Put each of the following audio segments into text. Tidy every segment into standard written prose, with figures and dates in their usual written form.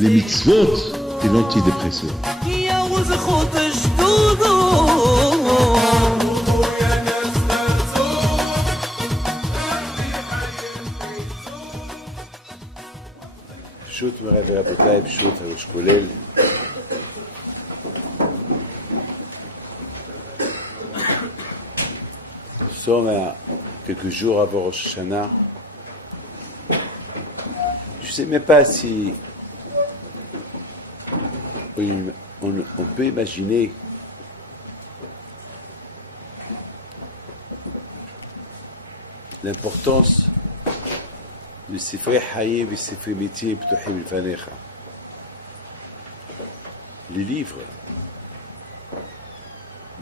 les mitzvot et l'antidépresseur. פשוט מראה ורבותיי, פשוט ראש כולל. Nous sommes à quelques jours avant Rosh Hashanah. Je ne sais même pas si on peut imaginer l'importance de Sifrei Hayim et Sifrei Mitim Ptuchim Lefanecha. Les livres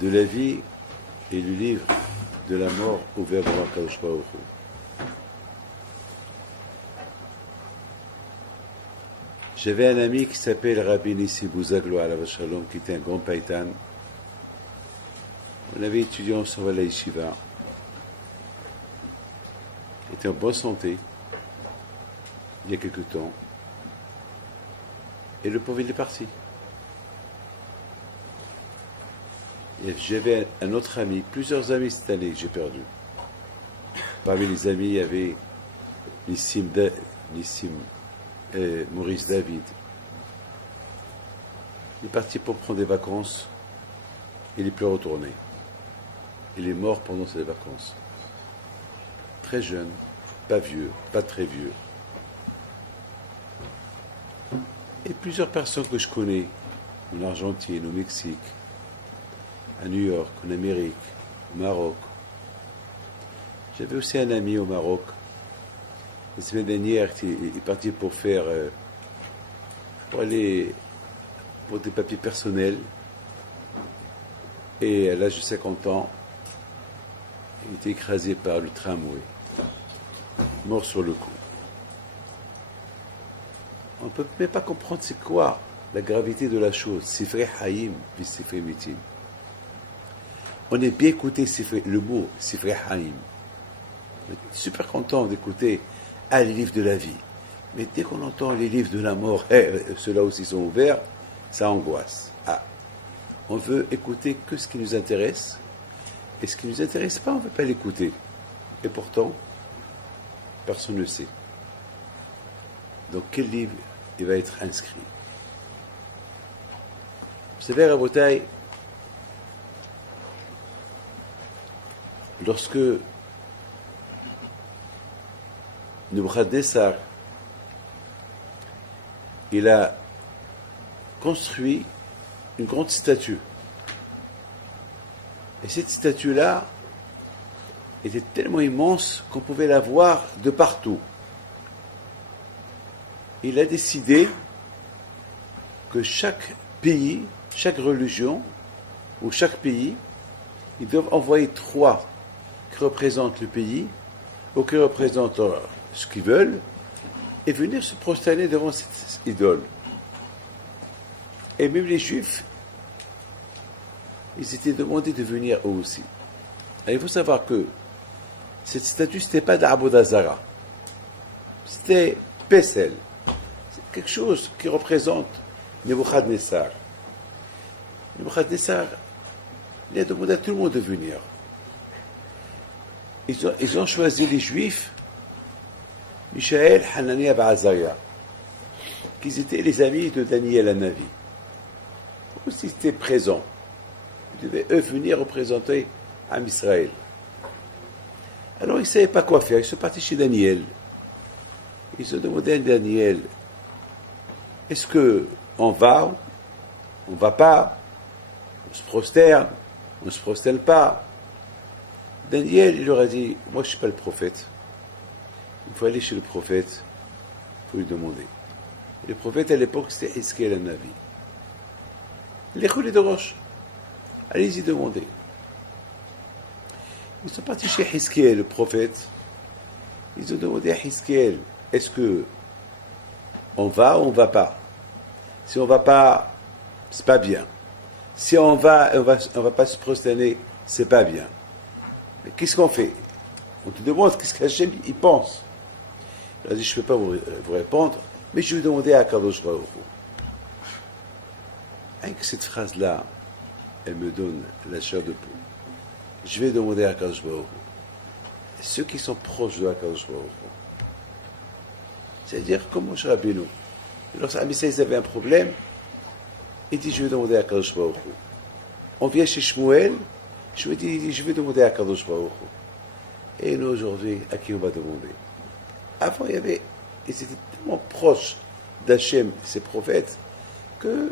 de la vie et le livre de la mort ouvert devant Kadosh Baruch Hu. J'avais un ami qui s'appelle Rabbi Nissi Bouzaglo Alav Shalom, qui était un grand païtan. On avait étudié ensemble à la yeshiva. Il était en bonne santé il y a quelque temps. Et le pauvre, il est parti. Et j'avais un autre ami, plusieurs amis cette année que j'ai perdu. Parmi les amis, il y avait Maurice David. Il est parti pour prendre des vacances. Il n'est plus retourné. Il est mort pendant ses vacances. Très jeune, pas vieux, pas très vieux. Et plusieurs personnes que je connais, en Argentine, au Mexique, à New York, en Amérique, au Maroc. J'avais aussi un ami au Maroc. La semaine dernière, il est parti pour aller pour des papiers personnels. Et à l'âge de 50 ans, il était écrasé par le tramway, mort sur le coup. On ne peut même pas comprendre c'est quoi la gravité de la chose. Sifrei Hayim et Sifrei Mitim. On est bien écouté le mot Sifrei Hayim. On est super content d'écouter les livres de la vie. Mais dès qu'on entend les livres de la mort, ceux-là aussi sont ouverts, ça angoisse. On veut écouter que ce qui nous intéresse. Et ce qui ne nous intéresse pas, on ne veut pas l'écouter. Et pourtant, personne ne sait. Donc quel livre il va être inscrit? Vous savez, Rabotai, lorsque Nebuchadnezzar il a construit une grande statue. Et cette statue-là était tellement immense qu'on pouvait la voir de partout. Il a décidé que chaque pays, chaque religion ou chaque pays, ils doivent envoyer 3 qui représentent le pays ou qui représentent ce qu'ils veulent et venir se prosterner devant cette idole. Et même les Juifs, ils étaient demandés de venir eux aussi. Et il faut savoir que cette statue, ce n'était pas d'Avodah Zara. C'était Pessel. C'est quelque chose qui représente Nebuchadnezzar. Nebuchadnezzar, il a demandé à tout le monde de venir. Ils ont choisi les Juifs, Michaël, Hanania et Azaria, qui étaient les amis de Daniel Hanavi. Aussi étaient présents. Ils devaient, eux, venir représenter Am Israël. Alors, ils ne savaient pas quoi faire. Ils sont partis chez Daniel. Ils ont demandé à Daniel, est-ce qu'on va? On ne va pas? On se prosterne? On ne se prosterne pas? Daniel, il leur a dit, moi je ne suis pas le prophète. Il faut aller chez le prophète. Il faut lui demander. Et le prophète à l'époque, c'était Hizkiel Hanavi. Les de roche. Allez-y demander. Ils sont partis chez Hizkiel, le prophète. Ils ont demandé à Hizkiel, est-ce que on va ou on ne va pas? Si on ne va pas, c'est pas bien. Si on va pas se prosterner, c'est pas bien. Mais qu'est-ce qu'on fait? On te demande qu'est-ce qu'Hachem il pense. Il a dit, je ne peux pas vous répondre, Mais je vais demander à Kadosh Baruch Hu. Avec cette phrase-là, elle me donne la chair de poule. Je vais demander à Kadosh Baruch Hu. Ceux qui sont proches de Kadosh Baruch Hu. C'est-à-dire, comme Moshe Rabbeinu. Lorsque Amissaïs avait un problème, il dit, je vais demander à Kadosh Baruch Hu. On vient chez Shmuel, je lui dis, je vais demander à Kadosh Baruch Hu. Et nous, aujourd'hui, à qui on va demander? Avant, ils étaient tellement proches d'Hachem, ces prophètes, que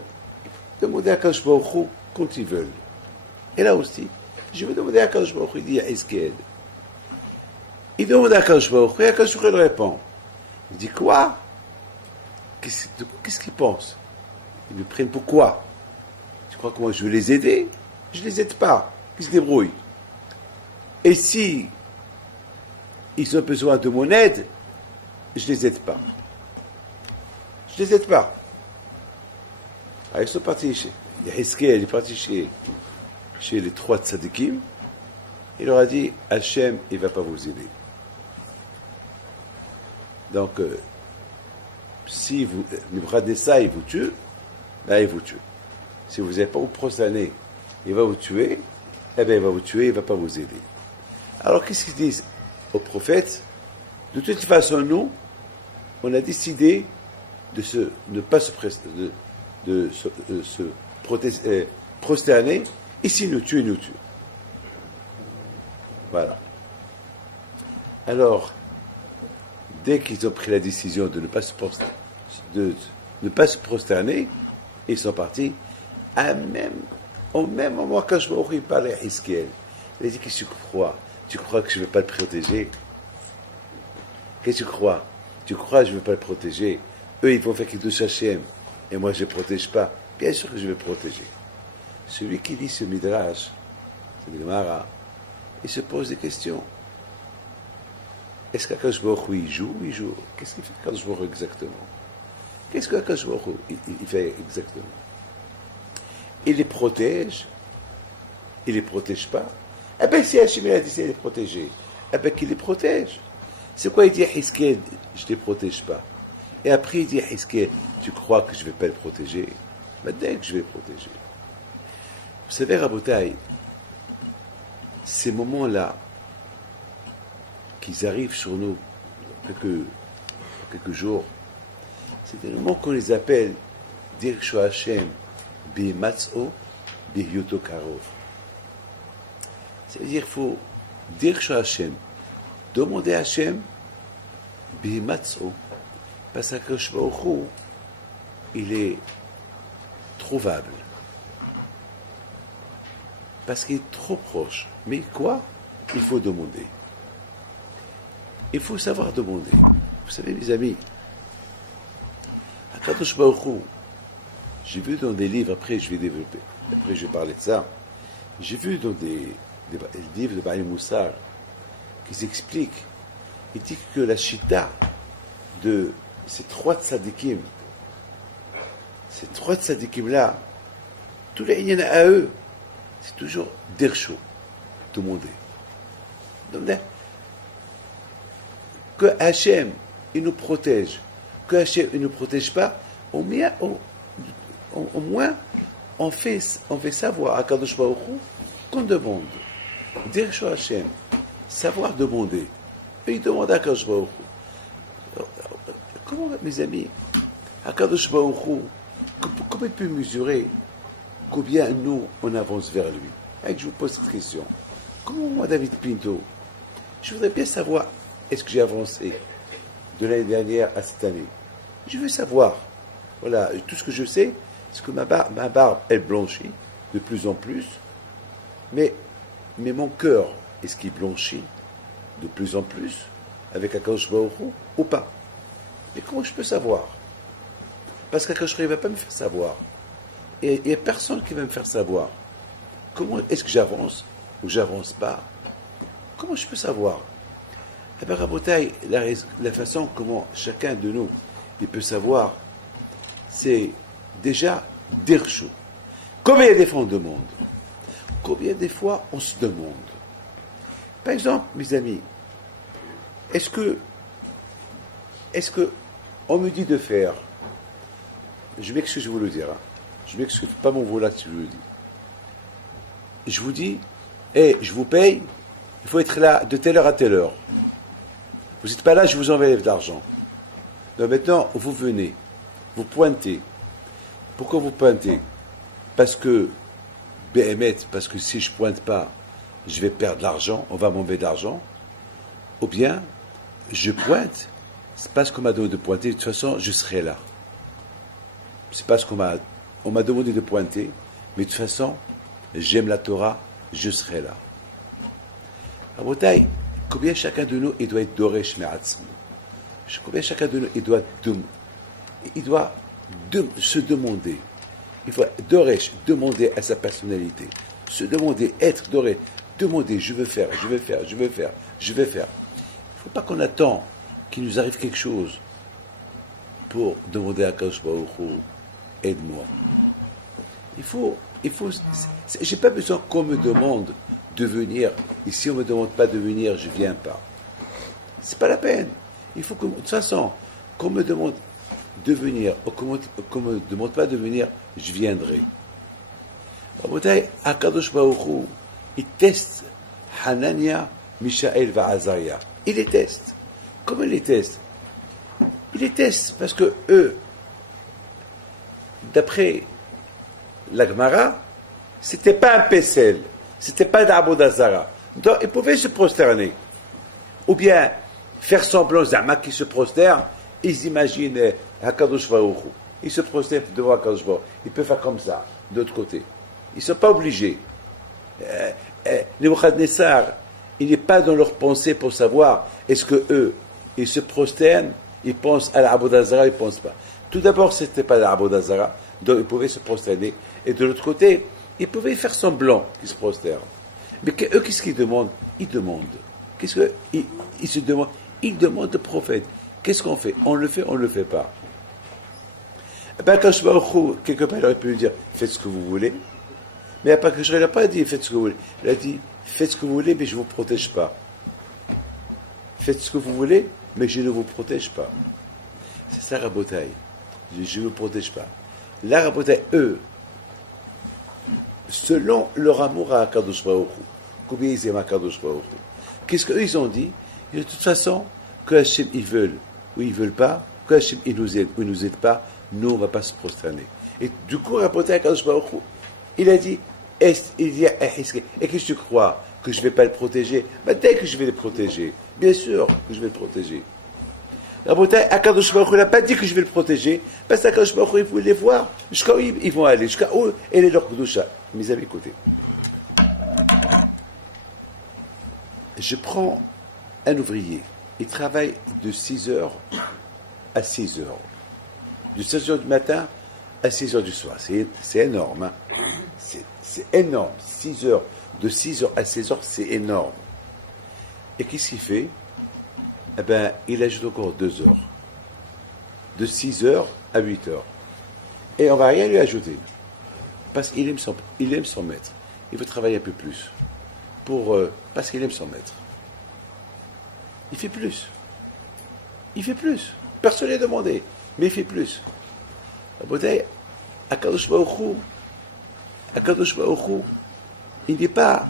demander à Kadosh Baruch Hu quand ils veulent. Et là aussi, je vais demander à Kadosh Baruch Hu, il dit à Hizkiel. Il demande à Kadosh Baruch Hu, et Kadosh Baruch Hu répond. Il dit quoi? Qu'est-ce qu'ils pensent? Ils me prennent pour quoi? Tu crois que moi je veux les aider? Je ne les aide pas. Ils se débrouillent. Et si ils ont besoin de mon aide, je ne les aide pas. Je ne les aide pas. Alors ils sont partis chez Hizkiel, il est parti chez les 3 tzadikim. Il leur a dit, Hachem, il ne va pas vous aider. Donc, si vous regardez ça, il vous tue, là, il vous tue. Si vous n'avez pas vous prosterner, il va vous tuer, eh bien, il va vous tuer, il ne va pas vous aider. Alors, qu'est-ce qu'ils disent aux prophètes? De toute façon, nous, on a décidé de ne pas se prosterner, et s'il nous tue, il nous tue. Voilà. Alors, dès qu'ils ont pris la décision de ne pas se prosterner, ils sont partis. Au même moment, quand je me parlais à Hizkiel, il a dit, qu'est-ce que tu crois? Tu crois que je ne vais pas le protéger? Qu'est-ce que tu crois? Tu crois que je ne vais pas le protéger? Eux, ils vont faire qu'ils touchent Hachem, et moi, je ne le protège pas. Bien sûr que je vais le protéger. Celui qui lit ce midrash, c'est le Gemara, il se pose des questions. Est-ce qu'Akadosh Baruch Hu, il joue? Qu'est-ce qu'il fait Akadosh Baruch Hu exactement? Qu'est-ce qu'Akadosh Baruch Hu, il fait exactement? Il les protège? Il les protège pas? Eh bien, si Hachem a décidé de les protéger, eh bien, qu'il les protège. C'est quoi il dit à Hizkiel, je ne les protège pas? Et après, il dit à Hizkiel, tu crois que je ne vais pas le protéger? Ben, dès que je vais le protéger. Vous savez, Rabotai, ces moments-là, qu'ils arrivent sur nous quelques jours, c'est des moments qu'on les appelle Dirshu Hashem Bimatzo Bihyoto Karov. C'est-à-dire qu'il faut Dirshu Hashem, demander à Hashem Bimatzo, parce que Akadosh Baruch Hu, il est trouvable. Parce qu'il est trop proche. Mais quoi? Il faut demander. Il faut savoir demander. Vous savez, mes amis, Akadosh Baruch Hu, j'ai vu dans des livres, après je vais développer, après je vais parler de ça, j'ai vu dans des livres de Baalei Moussar qui expliquent, ils disent que la chita de ces 3 tzadikim, là, tous les inyan à eux, c'est toujours Dirshu, demander. Donc, que Hachem, il nous protège, que Hachem, il ne nous protège pas, au moins, on fait savoir à Kadosh Baruch Hu qu'on demande. Dire chez Hachem, savoir demander. Et il demande à Kadosh Baruch Hu. Comment, mes amis, à Kadosh Baruch Hu, comment il peut mesurer combien nous, on avance vers lui? Et je vous pose cette question. Comment moi, David Pinto, je voudrais bien savoir, est-ce que j'ai avancé de l'année dernière à cette année? Je veux savoir. Voilà, tout ce que je sais, c'est que ma barbe, elle blanchit de plus en plus, mais mon cœur, est-ce qu'il blanchit de plus en plus avec Akadosh Baruch Hu ou pas? Mais comment je peux savoir? Parce qu'Akadosh Baruch Hu ne va pas me faire savoir. Et il n'y a personne qui va me faire savoir. Comment est-ce que j'avance ou j'avance pas? Comment je peux savoir? Eh bien, Rabotai, la façon comment chacun de nous il peut savoir, c'est déjà Dirshu. Combien des fois on demande? Combien des fois on se demande? Par exemple, mes amis, est-ce que on me dit de faire, je m'excuse de vous le dire, hein. Je m'excuse, pas mon volat si je vous le dis. Je vous dis, je vous paye, il faut être là de telle heure à telle heure. Vous n'êtes pas là, je vous enlève de l'argent. Donc maintenant, vous venez, vous pointez. Pourquoi vous pointez? Parce que, parce que si je pointe pas, je vais perdre de l'argent, on va m'enlever de l'argent. Ou bien, je pointe, c'est parce qu'on m'a demandé de pointer, de toute façon, je serai là. C'est parce qu'on m'a demandé de pointer, mais de toute façon, j'aime la Torah, je serai là. À Botaï, combien chacun de nous, il doit être Doresh Me'atzmo. Combien chacun de nous, il doit se demander. Il faut Doresh, demander à sa personnalité. Se demander, être Doresh, demander, je veux faire. Il ne faut pas qu'on attend qu'il nous arrive quelque chose pour demander à Kadosh Baruch Hu, aide-moi. J'ai pas besoin qu'on me demande de venir, et si on ne me demande pas de venir, je ne viens pas. C'est pas la peine. Il faut que, de toute façon, qu'on me demande de venir, ou qu'on ne me demande pas de venir, je viendrai. Akadosh Baruch Hu, il teste Hanania, Mishaël et Azaria. Il les teste. Comment il les teste? Il les teste parce que eux, d'après la Gemara, c'était pas un Pessel, c'était pas d'Abod Zara. Donc, ils pouvaient se prosterner. Ou bien, faire semblant, Zama qui se prosterne, ils imaginent Hakadosh Baruch Hu. Ils se prosternent devant Hakadosh Baruch Hu. Ils peuvent faire comme ça, de l'autre côté. Ils ne sont pas obligés. Nebuchadnezzar, il n'est pas dans leur pensée pour savoir est-ce que eux, ils se prosternent, ils pensent à l'Abod Zara, ils ne pensent pas. Tout d'abord, ce n'était pas l'Abod Zara, donc ils pouvaient se prosterner. Et de l'autre côté, ils pouvaient faire semblant qu'ils se prosternent. Mais eux, qu'est-ce qu'ils demandent? Ils demandent. Ils se demandent? Ils demandent au prophète. Qu'est-ce qu'on fait? On le fait pas. Quand je vois quelque part, il aurait pu lui dire faites ce que vous voulez. Mais après que je n'aurais pas dit faites ce que vous voulez. Il a dit faites ce que vous voulez, mais je ne vous protège pas. Faites ce que vous voulez, mais je ne vous protège pas. C'est ça, Rabotaï. Je ne vous protège pas. Là, Rabotaï, eux, selon leur amour à Akadosh Baruch Hu, combien ils aiment Akadosh Baruch Hu, qu'est-ce qu'eux ils ont dit? Et de toute façon, que Hachem ils veulent ou ils ne veulent pas, que Hachem ils nous aident ou ils ne nous aident pas, nous on ne va pas se prosterner. Et du coup, Rabotaï Akadosh Baruch Hu, il a dit, et qu'est-ce que tu crois? Que je ne vais pas le protéger? Dès que je vais le protéger, bien sûr que je vais le protéger. Rabotaï, Akadosh Baruch Hu, il n'a pas dit que je vais le protéger, parce qu'Akadosh Baruch Hu, il voulait les voir jusqu'à où ils vont aller, jusqu'à où elle est leur Kedusha. Mes amis, écoutez. Je prends un ouvrier, il travaille de 6h à 6h. De 16h du matin à 6h du soir. C'est énorme. Hein? C'est énorme. 6h, de 6h à 16h, c'est énorme. Et qu'est-ce qu'il fait? Eh bien, il ajoute encore 2 heures. De 6h à 8h. Et on ne va rien lui ajouter. Parce qu'il aime son maître. Il veut travailler un peu plus. Parce qu'il aime son maître. Il fait plus. Personne n'est demandé. Mais il fait plus. Akadosh Baruch Hu, il n'est pas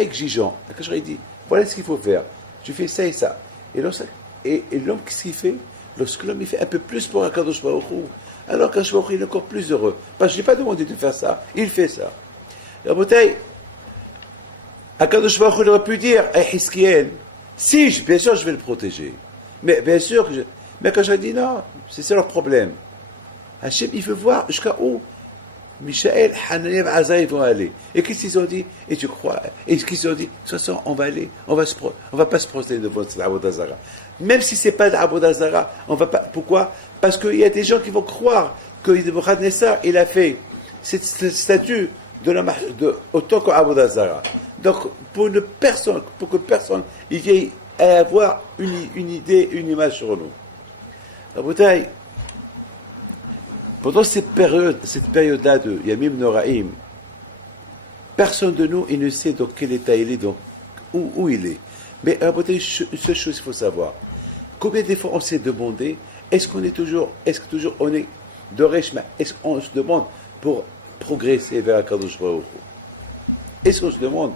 exigeant. Akadosh Baruch Hu, il dit, voilà ce qu'il faut faire. Tu fais ça et ça. Et l'homme, qu'est-ce qu'il fait? Lorsque l'homme il fait un peu plus pour Akadosh Baruch Hu, alors Akadosh Baruch Hu, il est encore plus heureux. Parce que je n'ai pas demandé de faire ça. Il fait ça. Akadosh Baruch Hu, il aurait pu dire, Hiskiel, si, bien sûr, je vais le protéger. Mais bien sûr, mais quand je dis non, c'est ça leur problème. Hachem, il veut voir jusqu'à où Michaël, Hanania et Azaï vont aller. Et qu'est-ce qu'ils ont dit? Et tu crois? Et qu'est-ce qu'ils ont dit? De toute façon, on va aller, on va pas se prosterner devant l'Abod Hazara. Même si c'est pas l'Abod Hazara, on va pas. Pourquoi? Parce qu'il y a des gens qui vont croire que Nebuchadnezzar, il a fait cette statue autant qu'Abod Hazara. Donc, pour que personne il vienne à avoir une idée, une image sur nous. Rabotaï, pendant cette période-là de Yamim Noraim, personne de nous, il ne sait dans quel état il est, où il est. Mais Rabotaï, une seule chose qu'il faut savoir, Combien de fois on s'est demandé, est-ce que toujours on est Doreshma, est-ce qu'on se demande pour progresser vers Akadosh Baruch Hu? Est-ce qu'on se demande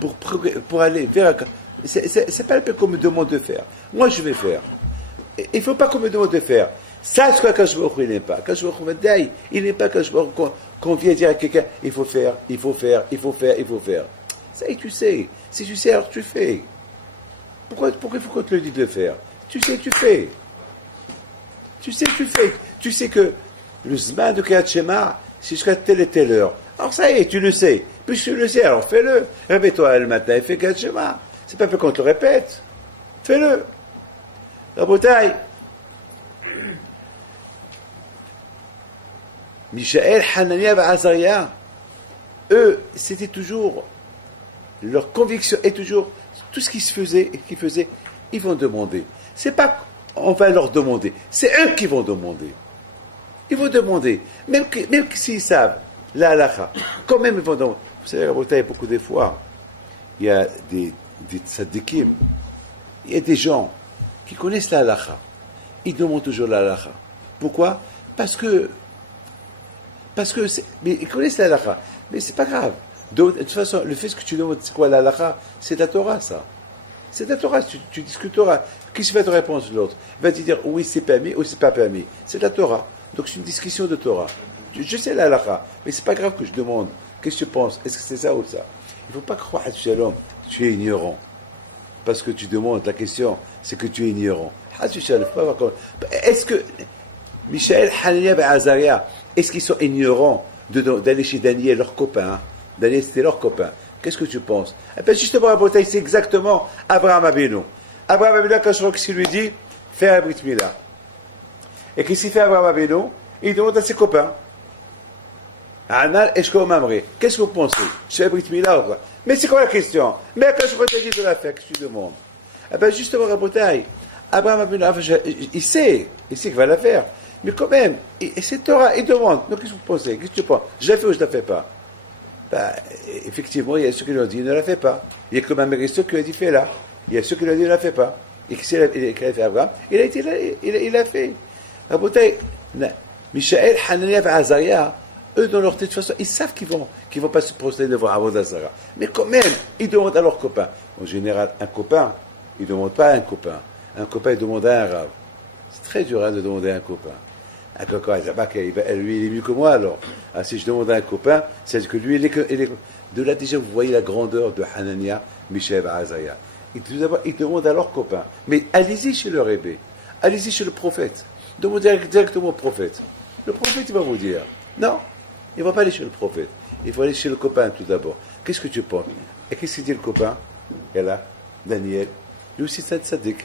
pour aller vers Akadosh? C'est pas le peu qu'on me demande de faire. Moi, je vais faire. Il ne faut pas qu'on me demande de faire. Ça, c'est ce qu'Akadosh Baruch Hu, il n'aime pas. Akadosh Baruch Hu, il n'aime pas Akadosh Baruch Hu qu'on vient dire à quelqu'un, il faut faire. Ça, et tu sais. Si tu sais, alors tu fais. Pourquoi il faut qu'on te le dise de le faire? Tu sais, tu fais. Tu sais que le Zman de Kriyat Shema, c'est jusqu'à telle et telle heure. Alors ça y est, tu le sais. Puisque tu le sais, alors fais-le. Réveille-toi le matin et fais Kriyat Shema. C'est pas fait qu'on te le répète. Fais-le. Rabotai. Michaël, Hanania et Azaria, eux, c'était toujours, leur conviction est toujours, tout ce qui se faisait et qui faisait, ils vont demander. C'est pas on va leur demander, c'est eux qui vont demander. Ils vont demander, même s'ils savent la halakha, quand même ils vont demander. Vous savez, Rabotai, beaucoup de fois, il y a des tzadikim, il y a des gens qui connaissent la halakha, ils demandent toujours la halakha. Pourquoi? Parce que mais ils connaissent la halakha, mais c'est pas grave. De toute façon, le fait que tu demandes c'est quoi la halakha, c'est la Torah, ça. C'est la Torah, tu discutes Torah. Qu'est-ce qui va te répondre l'autre? Il va te dire oui, c'est permis ou c'est pas permis. C'est la Torah. Donc c'est une discussion de Torah. Je sais la halakha, mais c'est pas grave que je demande. Qu'est-ce que tu penses? Est-ce que c'est ça ou ça? Il ne faut pas croire à Shalom, tu es ignorant. Parce que tu demandes la question, c'est que tu es ignorant. Est-ce que Michaël, Hanania et Azaria, est-ce qu'ils sont ignorants d'aller chez Daniel, leur copain? Daniel, c'était leur copain. Qu'est-ce que tu penses? Eh bien, justement, à Bretagne, c'est exactement Abraham Avinu. Abraham Avinu, quand je vois qu'il lui dit, fais un Brit Mila. Et qu'est-ce qu'il fait Abraham Avinu? Il demande à ses copains. Anal, Eshko Mamre. Qu'est-ce que vous pensez? Je fais un Brit Mila ou quoi? Mais c'est quoi la question? Mais quand je vois dit de la faire, qu'est-ce que tu demandes? Eh bien, justement, à Bretagne, Abraham Avinu, il sait qu'il va la faire. Mais quand même, c'est Torah, il demande. Donc, qu'est-ce que vous pensez? Qu'est-ce que tu penses? Je la fais ou je ne la fais pas? Ben, effectivement, il y a ceux qui lui ont dit ne la fais pas. Il y a quand même ceux qui lui ont dit fais-la. Il y a ceux qui lui ont dit ne la fais pas. Et qu'il a fait Abraham, il l'a fait. Rabotai, Michaël, Hanania et Azaria, eux, dans leur tête, de toute façon, ils savent qu'ils vont pas se prosterner devant Avodah Zarah. Mais quand même, ils demandent à leurs copains. En général, un copain, il ne demande pas à un copain. Un copain, il demande à un rave. C'est très dur de demander à un copain. Un copain, lui, il est mieux que moi alors. Ah, si je demande à un copain, c'est que lui, il est. De là, déjà, vous voyez la grandeur de Hanania, Michaël et Azaria. Ils demandent à leurs copains. Mais allez-y chez le Rébé. Allez-y chez le prophète. Demandez directement au prophète. Le prophète, il va vous dire. Non, il ne va pas aller chez le prophète. Il faut aller chez le copain tout d'abord. Qu'est-ce que tu penses? Et qu'est-ce qu'il dit le copain? Et là, Daniel, lui aussi, c'est un tzaddik.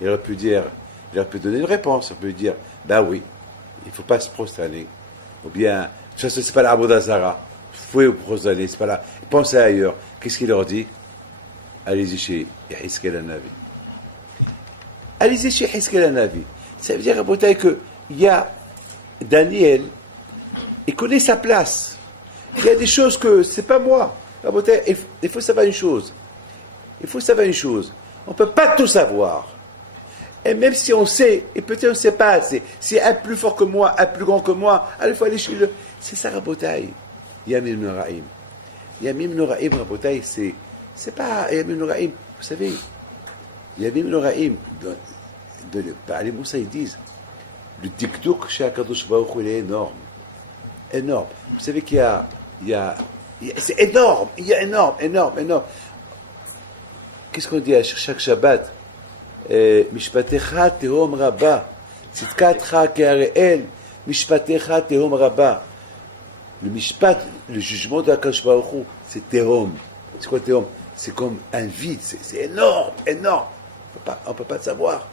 Il aurait pu donner une réponse. Il aurait pu dire, ben oui, il ne faut pas se prosterner. Ou bien, de toute façon, ce n'est pas la Avodah Zarah. Vous pouvez vous prosterner, c'est pas là. Pensez ailleurs. Qu'est-ce qu'il leur dit? Allez-y chez Hizkel Hanavi. Allez-y chez Hizkel Hanavi. Ça veut dire, Rabotai, qu'il y a Daniel, il connaît sa place. Il y a des choses que c'est pas moi. Rabotai, il faut savoir une chose. On ne peut pas tout savoir. Et même si on sait, et peut-être on ne sait pas assez, si un plus fort que moi, un plus grand que moi, alors il faut aller chez le. C'est ça, Rabotai. Yamim Noraim. Yamim Noraim, Rabotai, c'est pas Yamim Noraim. Vous savez, Yamim Noraim, les Moussa, ils disent, le dikdouk chez Akadosh Baruch Hu, il est énorme. Énorme. Vous savez qu'il y a c'est énorme. Il y a énorme. Qu'est-ce qu'on dit à chaque Shabbat? Mishpatecha tehom rabba. Tzidkatcha ke'areel. Mishpatecha tehom rabba. Le mishpat, le jugement de Akadosh Baruch Hu, c'est tehom. C'est quoi tehom? C'est comme un vide. C'est énorme. On ne peut pas savoir.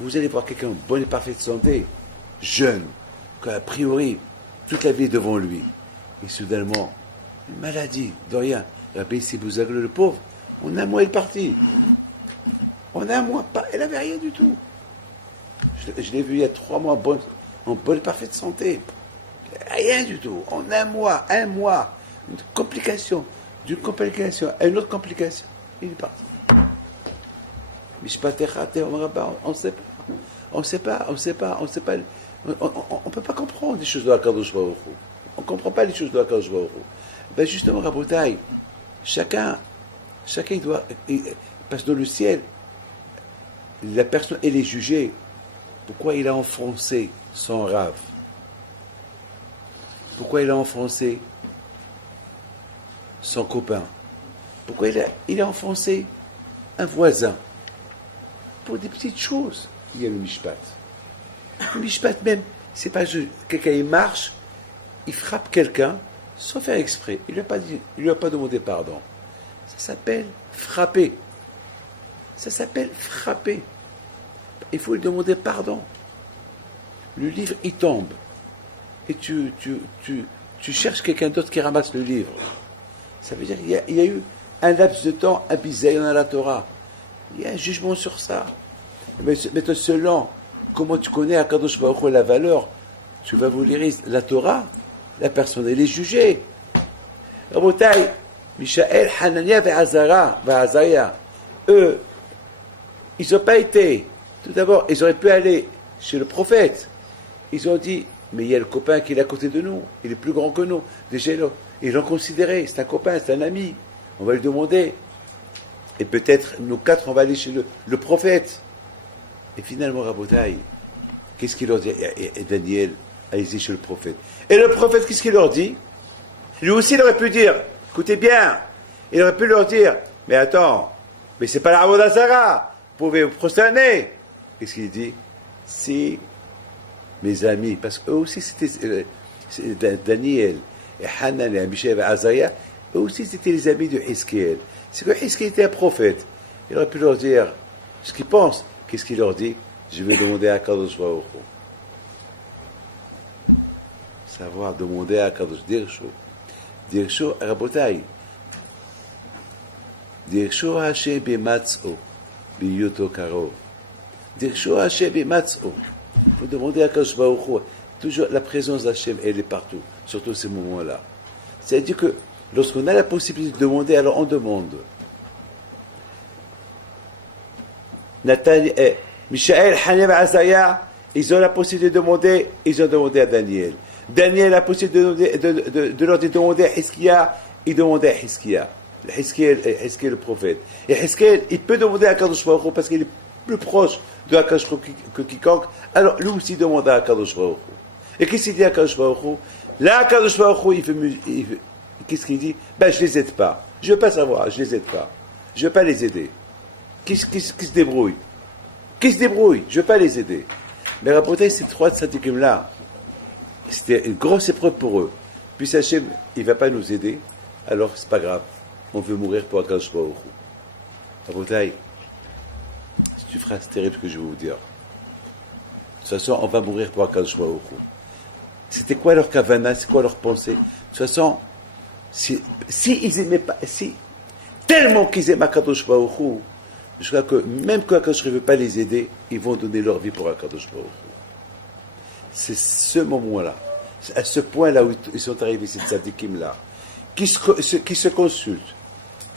Vous allez voir quelqu'un en bonne et parfaite santé, jeune, qu'a priori, toute la vie est devant lui. Et soudainement, une maladie, de rien. Rabbi Sibouzagl, le pauvre, en un mois, il est parti. Elle n'avait rien du tout. Je l'ai vu il y a 3 mois en bonne et parfaite santé. Rien du tout. En un mois. Une complication. D'une complication à une autre complication. Il est parti. Mishpatecha Tehom Rabba, on ne sait pas. On ne sait pas, on ne sait pas, on ne sait pas. On ne peut pas comprendre les choses de HaKadosh Baruch Hu. On ne comprend pas les choses de HaKadosh Baruch Hu. Ben justement, Rabotai, chacun il doit. Parce que dans le ciel, la personne, elle est jugée. Pourquoi il a enfoncé son rave? Pourquoi il a enfoncé son copain? Pourquoi il a enfoncé un voisin? Pour des petites choses, il y a le mishpat. Le mishpat même, c'est pas juste quelqu'un il marche, il frappe quelqu'un sans faire exprès. Il lui a pas demandé pardon. Ça s'appelle frapper. Ça s'appelle frapper. Il faut lui demander pardon. Le livre, il tombe. Et tu cherches quelqu'un d'autre qui ramasse le livre. Ça veut dire qu'il y a eu un laps de temps, un bisaïon à la Torah. Il y a un jugement sur ça. Mais selon comment tu connais HaKadosh Baruch Hu la valeur, tu vas vous lire la Torah, la personne, elle est jugée. Rabotai, Mishaël, Hanania et Azariah, eux, ils n'ont pas été. Tout d'abord, ils auraient pu aller chez le prophète. Ils ont dit, mais il y a le copain qui est à côté de nous, il est plus grand que nous. Déjà, ils l'ont considéré, c'est un copain, c'est un ami. On va lui demander. Et peut-être, nous quatre, on va aller chez le prophète. Et finalement, Rabotai, qu'est-ce qu'il leur dit? Et Daniel, allez-y chez le prophète. Et le prophète, qu'est-ce qu'il leur dit? Lui aussi, il aurait pu dire, écoutez bien, il aurait pu leur dire, mais attends, mais c'est pas la Avodah Zarah, vous pouvez vous prosterner. Qu'est-ce qu'il dit? Si, mes amis, parce qu'eux aussi, c'était Daniel, et Hanan, et Mishaël, et Azariah, eux aussi, c'était les amis de Hizkiel. C'est que Hizkiel était un prophète. Il aurait pu leur dire ce qu'il pense. Qu'est-ce qu'il leur dit? Je vais demander à Kadosh Baruch Hu. Savoir demander à Kadosh Dirsho. Dirsho, Rabotai. Dirsho Hashem b'matz'o, b'yoto karov. Dirsho Hashem b'matz'o. Il faut demander à Kadosh Baruch Hu. Toujours, la présence d'Hachem, elle est partout, surtout ces moments-là. C'est-à-dire que lorsqu'on a la possibilité de demander, alors on demande. Mishaël, Hanania et Azariah, ils ont la possibilité de demander, ils ont demandé à Daniel. Daniel a la possibilité de leur demander à Hizkiya, il demandait à Hizkiya. Hizkiel, le prophète. Et Hizkiel, il peut demander à Kadosh Baruch Hu parce qu'il est plus proche de Akadosh que quiconque, alors lui aussi demande à Akadosh Baruch Hu. Et qu'est-ce qu'il dit à Akadosh Baruch Hu? Là, Akadosh Baruch Hu, qu'est-ce qu'il dit? Ben, je les aide pas. Je veux pas savoir, je les aide pas. Je veux pas les aider. Qui se débrouille? Qui se débrouille? Je veux pas les aider. Mais rapportez ces trois tzadikim-là, c'était une grosse épreuve pour eux. Puis Hachem, il va pas nous aider, alors c'est pas grave. On veut mourir pour Akadosh Baruch Hu. Rapportez, c'est une phrase terrible que je vais vous dire. De toute façon, on va mourir pour Akadosh Baruch Hu. C'était quoi leur kavana? C'est quoi leur pensée? De toute façon, si ils aimaient pas, si tellement qu'ils aiment Akadosh Baruch Hu, je crois que même quand Akadosh ne veut pas les aider, ils vont donner leur vie pour Akadosh Baruch Hu. C'est ce moment-là, à ce point-là où ils sont arrivés, ces tzadikim-là, qui se consultent,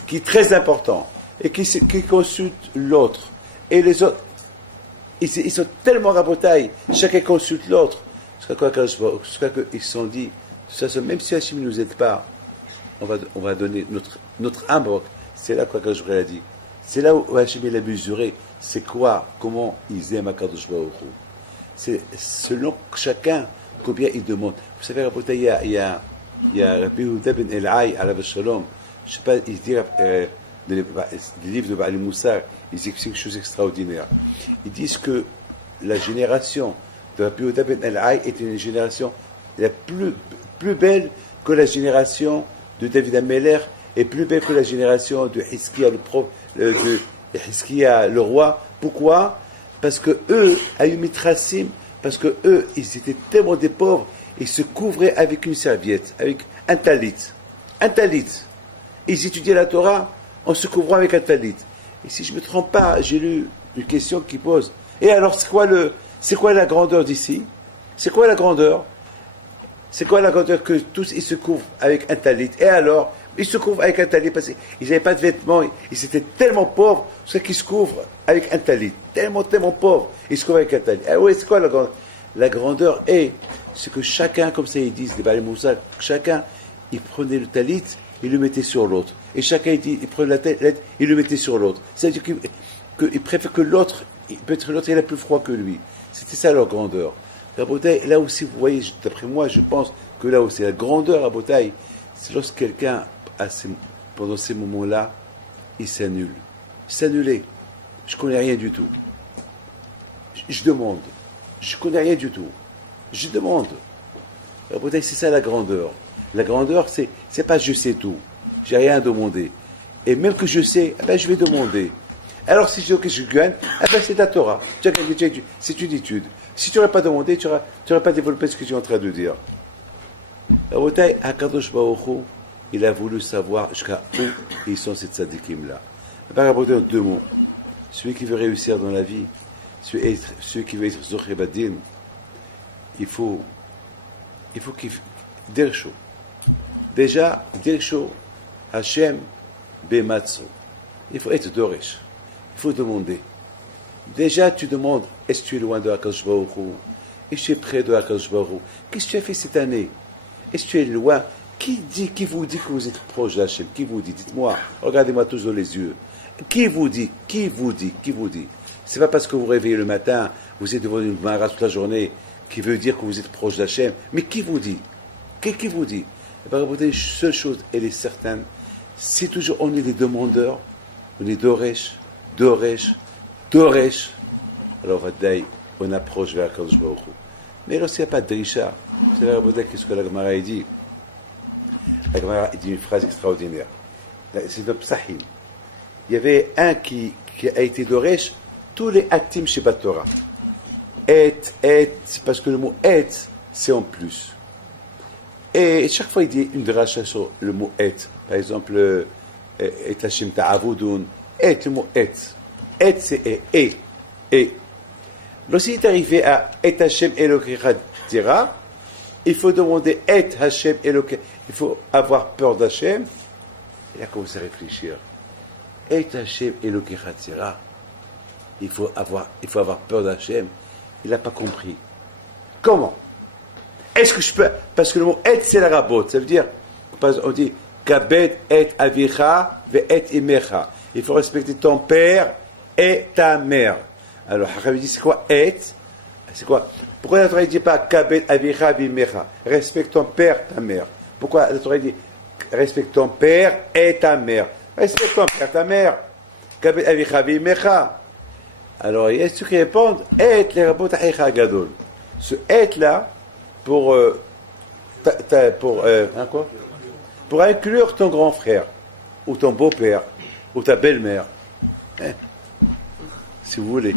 qui est très important, et qui consultent l'autre. Et les autres, ils sont tellement rabotailles, chacun consulte l'autre. Je crois qu'ils se sont dit, de toute façon, même si Hachem ne nous aide pas, on va donner notre âme. C'est là quoi que je a dit. C'est là où Hachem a mesuré. C'est quoi, comment ils aiment Akadosh Baruch Hu. C'est selon chacun combien ils demandent. Vous savez, il y a Rabbi Yehuda ben Elai, alav shalom. Je ne sais pas, il dit des livres de Baal Moussar, ils expliquent quelque chose d'extraordinaire. Ils disent que la génération de Rabbi Yehuda ben Elai est une génération la plus belle que la génération de David Ameller, et plus belle que la génération de Hizkiya le roi. Pourquoi? Parce que eux, Ayumitrasim, parce que eux, ils étaient tellement des pauvres, ils se couvraient avec une serviette, avec un talit. Un talit. Ils étudiaient la Torah en se couvrant avec un talit. Et si je ne me trompe pas, j'ai lu une question qui pose. Et alors, c'est quoi la grandeur d'ici? C'est quoi la grandeur? C'est quoi la grandeur que tous ils se couvrent avec un talit? Et alors, Ils se couvrent avec un talit parce qu'ils n'avaient pas de vêtements. Ils étaient tellement pauvres, c'est qu'ils se couvrent avec un talit. Tellement pauvres. Ils se couvrent avec un talit. Ah oui, c'est quoi la grandeur? La grandeur est, c'est que chacun, comme ça ils disent, les Baalei Moussal, chacun, il prenait le talit, il le mettait sur l'autre. Et chacun, il prenait la tête, il le mettait sur l'autre. C'est-à-dire qu'il préfère que l'autre, peut-être l'autre, il a plus froid que lui. C'était ça leur grandeur. La bouteille, là aussi, vous voyez, d'après moi, je pense que là aussi, la grandeur à bouteille, c'est lorsque quelqu'un, pendant ces moments-là, il s'annule. S'annuler. Je connais rien du tout. Je demande. Je connais rien du tout. Je demande. La bouteille, c'est ça la grandeur. La grandeur, c'est pas je sais tout. J'ai rien à demander. Et même que je sais, eh ben, je vais demander. Alors si je dis ok, je gagne, eh ben, c'est ta Torah. Tu as gagné, c'est une étude. Si tu n'aurais pas demandé, tu n'aurais pas développé ce que tu es en train de dire. La bouteille, Hakadosh Baruch Hu, il a voulu savoir jusqu'à où ils sont ces tzadikim-là. La bouteille en deux mots. Celui qui veut réussir dans la vie, celui qui veut être Zoché Badin, il faut qu'il Dirsho. Déjà, Dirsho, Hashem, Bematsu. Il faut être Doresh. Il faut demander. Déjà, tu demandes, est-ce que tu es loin de Hakadosh Baruch Hu? Est-ce que tu es près de Hakadosh Baruch Hu? Qu'est-ce que tu as fait cette année? Est-ce que tu es loin? Qui vous dit que vous êtes proche d'Hachem? Qui vous dit? Dites-moi, regardez-moi tous dans les yeux. Qui vous dit? C'est pas parce que vous réveillez le matin, vous êtes devant une mara toute la journée, qui veut dire que vous êtes proche d'Hachem. Mais qui vous dit? Qui vous dit? Eh bien, une seule chose, elle est certaine, si toujours on est des demandeurs, on est Doresh, alors on approche vers Kadosh Baruch Hu. Mais lorsqu'il n'y a pas de Drisha, c'est la Rabbi, qu'est-ce que la Gemara dit? La Gemara dit une phrase extraordinaire. C'est dans Psahim. Il y avait un qui a été Doresh, tous les Atim chez Batora. Et, parce que le mot et, c'est en plus. Et chaque fois, il dit une dracha sur le mot et. Par exemple, et Hashem ta'avudun. Et, le mot et. Et, c'est et. Lorsqu'il est arrivé à et Hashem Elokecha dira, il faut demander et Hashem Elokecha. Il faut avoir peur d'Hashem. Il a commencé à réfléchir. Et Hashem Elokecha dira. Il faut avoir peur d'Hachem. Il n'a pas compris. Comment? Est-ce que je peux? Parce que le mot et, c'est la rabot. Ça veut dire, on dit, kabed et avicha ve et imecha. Il faut respecter ton père et ta mère. Alors, Hacham dit, c'est quoi et? C'est quoi? Pourquoi la Torah ne dit pas kabed avicha ve imecha? Respecte ton père, ta mère. Pourquoi la Torah dit respecte ton père et ta mère? Respecte ton père, ta mère. Kabed avicha ve imecha. Alors, il y a ceux qui répondent, et les rabbot haïcha gadol. Ce et là, pour inclure ton grand frère, ou ton beau-père, ou ta belle-mère. Hein? Si vous voulez.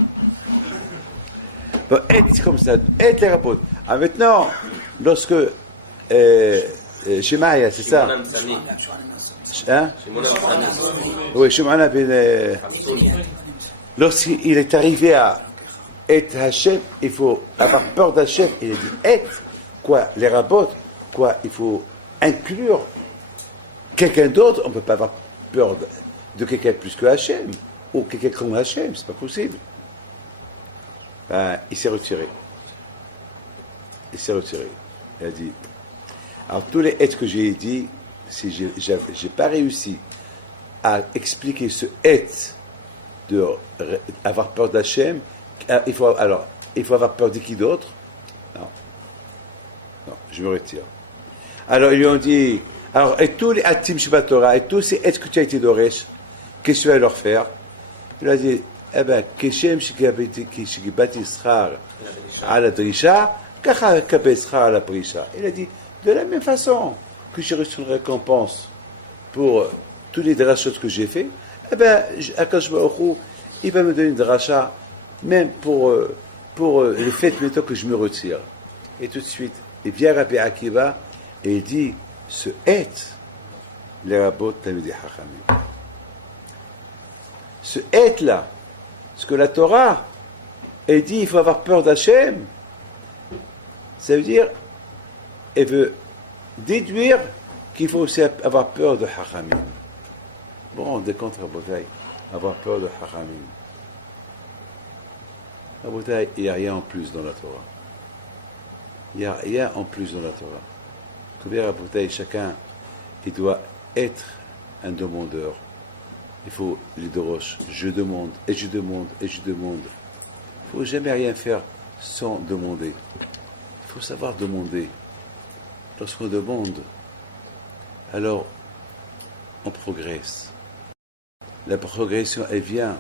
Bon, et comme ça, et les rabbot. Ah, maintenant, lorsque, Shemaya, c'est ça? Hein? Oui, Shemaya ben, lorsqu'il est arrivé à Et Hachem, il faut avoir peur d'Hachem. Il a dit Et, quoi, les rabbot, quoi, il faut inclure quelqu'un d'autre. On ne peut pas avoir peur de quelqu'un plus que Hachem, ou quelqu'un comme Hachem, c'est pas possible. Ben, il s'est retiré. Il a dit, alors tous les Et que j'ai dit, si j'ai pas réussi à expliquer ce Et, de avoir peur d'Hachem, il faut avoir peur de qui d'autre? Non, je me retire. Alors ils lui ont dit, alors et tous les Atim Shabbat Torah, et tous ces est-ce que tu as été Doresh, qu'est-ce que tu vas leur faire? Il a dit, eh bien, Keshem Shikibati Srar à la Drisha, Kacha Kabet Srar à la Prisha. Il a dit, de la même façon que j'ai reçu une récompense pour tous les drachot que j'ai fait, eh bien, Akash Baruch Hu, il va me donner une dracha, même pour le fait maintenant que je me retire. Et tout de suite, il vient Rabbi Akiva et il dit, ce et, les rabbot Talmidei Chachamim. Ce et là, ce que la Torah, elle dit, il faut avoir peur d'Hachem, ça veut dire, elle veut déduire qu'il faut aussi avoir peur de Hachamim. Bon, on décompte, Rabotai, avoir peur de Hachamim. Rabotai, il n'y a rien en plus dans la Torah. Il n'y a rien en plus dans la Torah. Combien, Rabotai, chacun, il doit être un demandeur. Il faut les doroches. Je demande, et je demande, et je demande. Il ne faut jamais rien faire sans demander. Il faut savoir demander. Lorsqu'on demande, alors on progresse. La progression, elle vient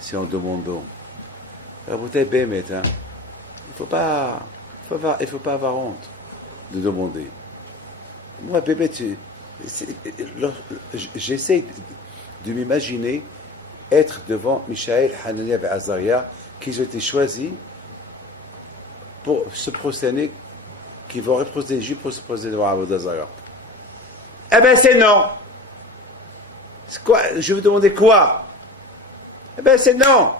si on demande. Rabotai Bémet, hein. Il faut pas avoir honte de demander. Moi, Bémet, j'essaie de m'imaginer être devant Michaël, Hanania et Azaria, qui ont été choisis pour se prosterner, qui vont représenter les Juifs pour se prosterner devant Azaria. Eh bien, c'est non. C'est quoi? Je veux demander quoi? Eh bien, c'est non.